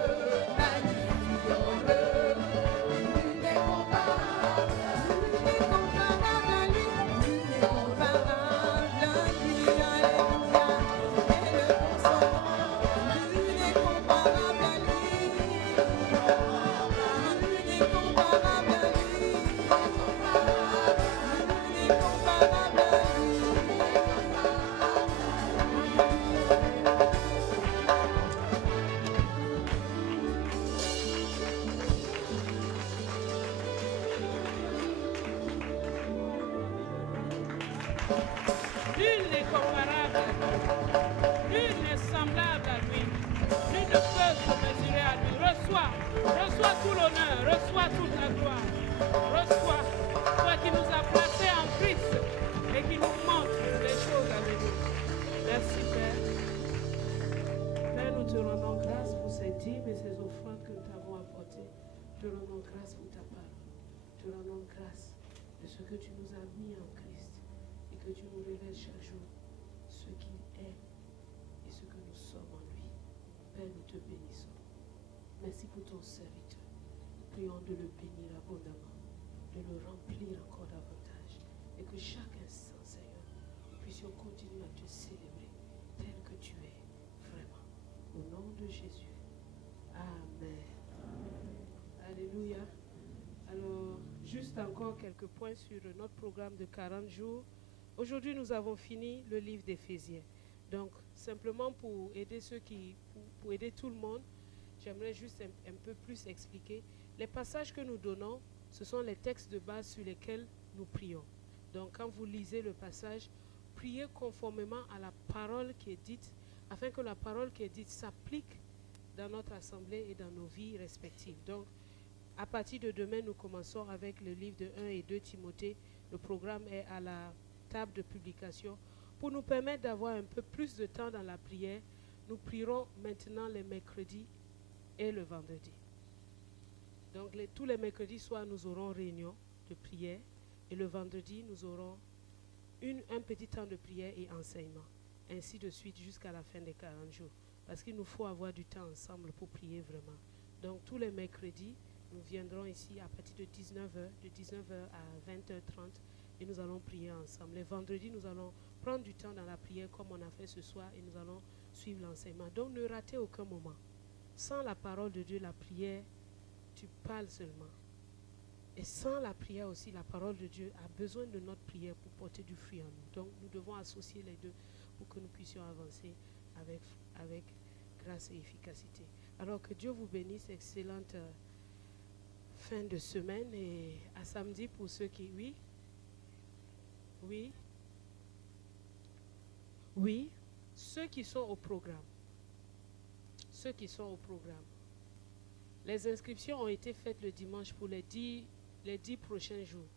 magnifions-le, nul n'est comparable à lui. Nul n'est comparable à lui. Alléluia. Élevons son nom, nul n'est comparable à lui. Nul n'est comparable à lui. Nul n'est comparable à lui. Nul n'est comparable, nul n'est semblable à lui, nul ne peut se mesurer à lui. Reçois tout l'honneur, reçois toute la gloire, reçois, toi qui nous as placés en Christ et qui nous montre dîmes et ces offrandes que nous t'avons apportées, te rendons grâce pour ta parole. Te rendons grâce de ce que tu nous as mis en Christ et que tu nous révèles chaque jour ce qu'il est et ce que nous sommes en lui. Père, nous te bénissons. Merci pour ton serviteur. Prions de le bénir abondamment, de le remplir encore davantage et que chaque instant, Seigneur, nous puissions continuer à te célébrer tel que tu es vraiment. Au nom de Jésus. Amen. Alléluia. Alors, juste encore quelques points sur notre programme de 40 jours. Aujourd'hui, nous avons fini le livre d'Éphésiens. Donc, simplement pour aider pour aider tout le monde, j'aimerais juste un peu plus expliquer. Les passages que nous donnons, ce sont les textes de base sur lesquels nous prions. Donc, quand vous lisez le passage, priez conformément à la parole qui est dite, afin que la parole qui est dite s'applique dans notre assemblée et dans nos vies respectives. Donc, à partir de demain, nous commençons avec le livre de 1 et 2 Timothée. Le programme est à la table de publication. Pour nous permettre d'avoir un peu plus de temps dans la prière, nous prierons maintenant les mercredis et le vendredi. Donc, tous les mercredis soirs, nous aurons réunion de prière. Et le vendredi, nous aurons un petit temps de prière et enseignement. Ainsi de suite jusqu'à la fin des 40 jours. Parce qu'il nous faut avoir du temps ensemble pour prier vraiment. Donc, tous les mercredis, nous viendrons ici à partir de 19h, de 19h à 20h30, et nous allons prier ensemble. Les vendredis, nous allons prendre du temps dans la prière comme on a fait ce soir, et nous allons suivre l'enseignement. Donc, ne ratez aucun moment. Sans la parole de Dieu, la prière, tu parles seulement. Et sans la prière aussi, la parole de Dieu a besoin de notre prière pour porter du fruit en nous. Donc, nous devons associer les deux pour que nous puissions avancer avec grâce et efficacité. Alors que Dieu vous bénisse, excellente fin de semaine et à samedi pour ceux qui... Oui, ceux qui sont au programme. Ceux qui sont au programme. Les inscriptions ont été faites le dimanche pour les 10 prochains jours.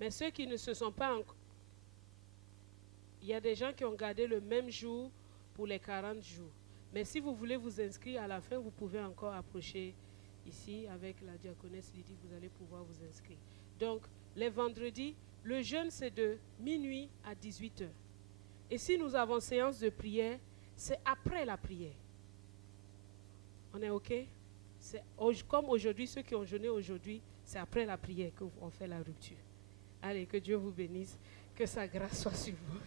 Mais ceux qui ne se sont pas encore... Il y a des gens qui ont gardé le même jour pour les 40 jours. Mais si vous voulez vous inscrire à la fin, vous pouvez encore approcher ici avec la diaconesse Lydie, vous allez pouvoir vous inscrire. Donc, les vendredis, le jeûne c'est de minuit à 18h. Et si nous avons séance de prière, c'est après la prière. On est OK? Comme aujourd'hui, ceux qui ont jeûné aujourd'hui, c'est après la prière qu'on fait la rupture. Allez, que Dieu vous bénisse, que sa grâce soit sur vous.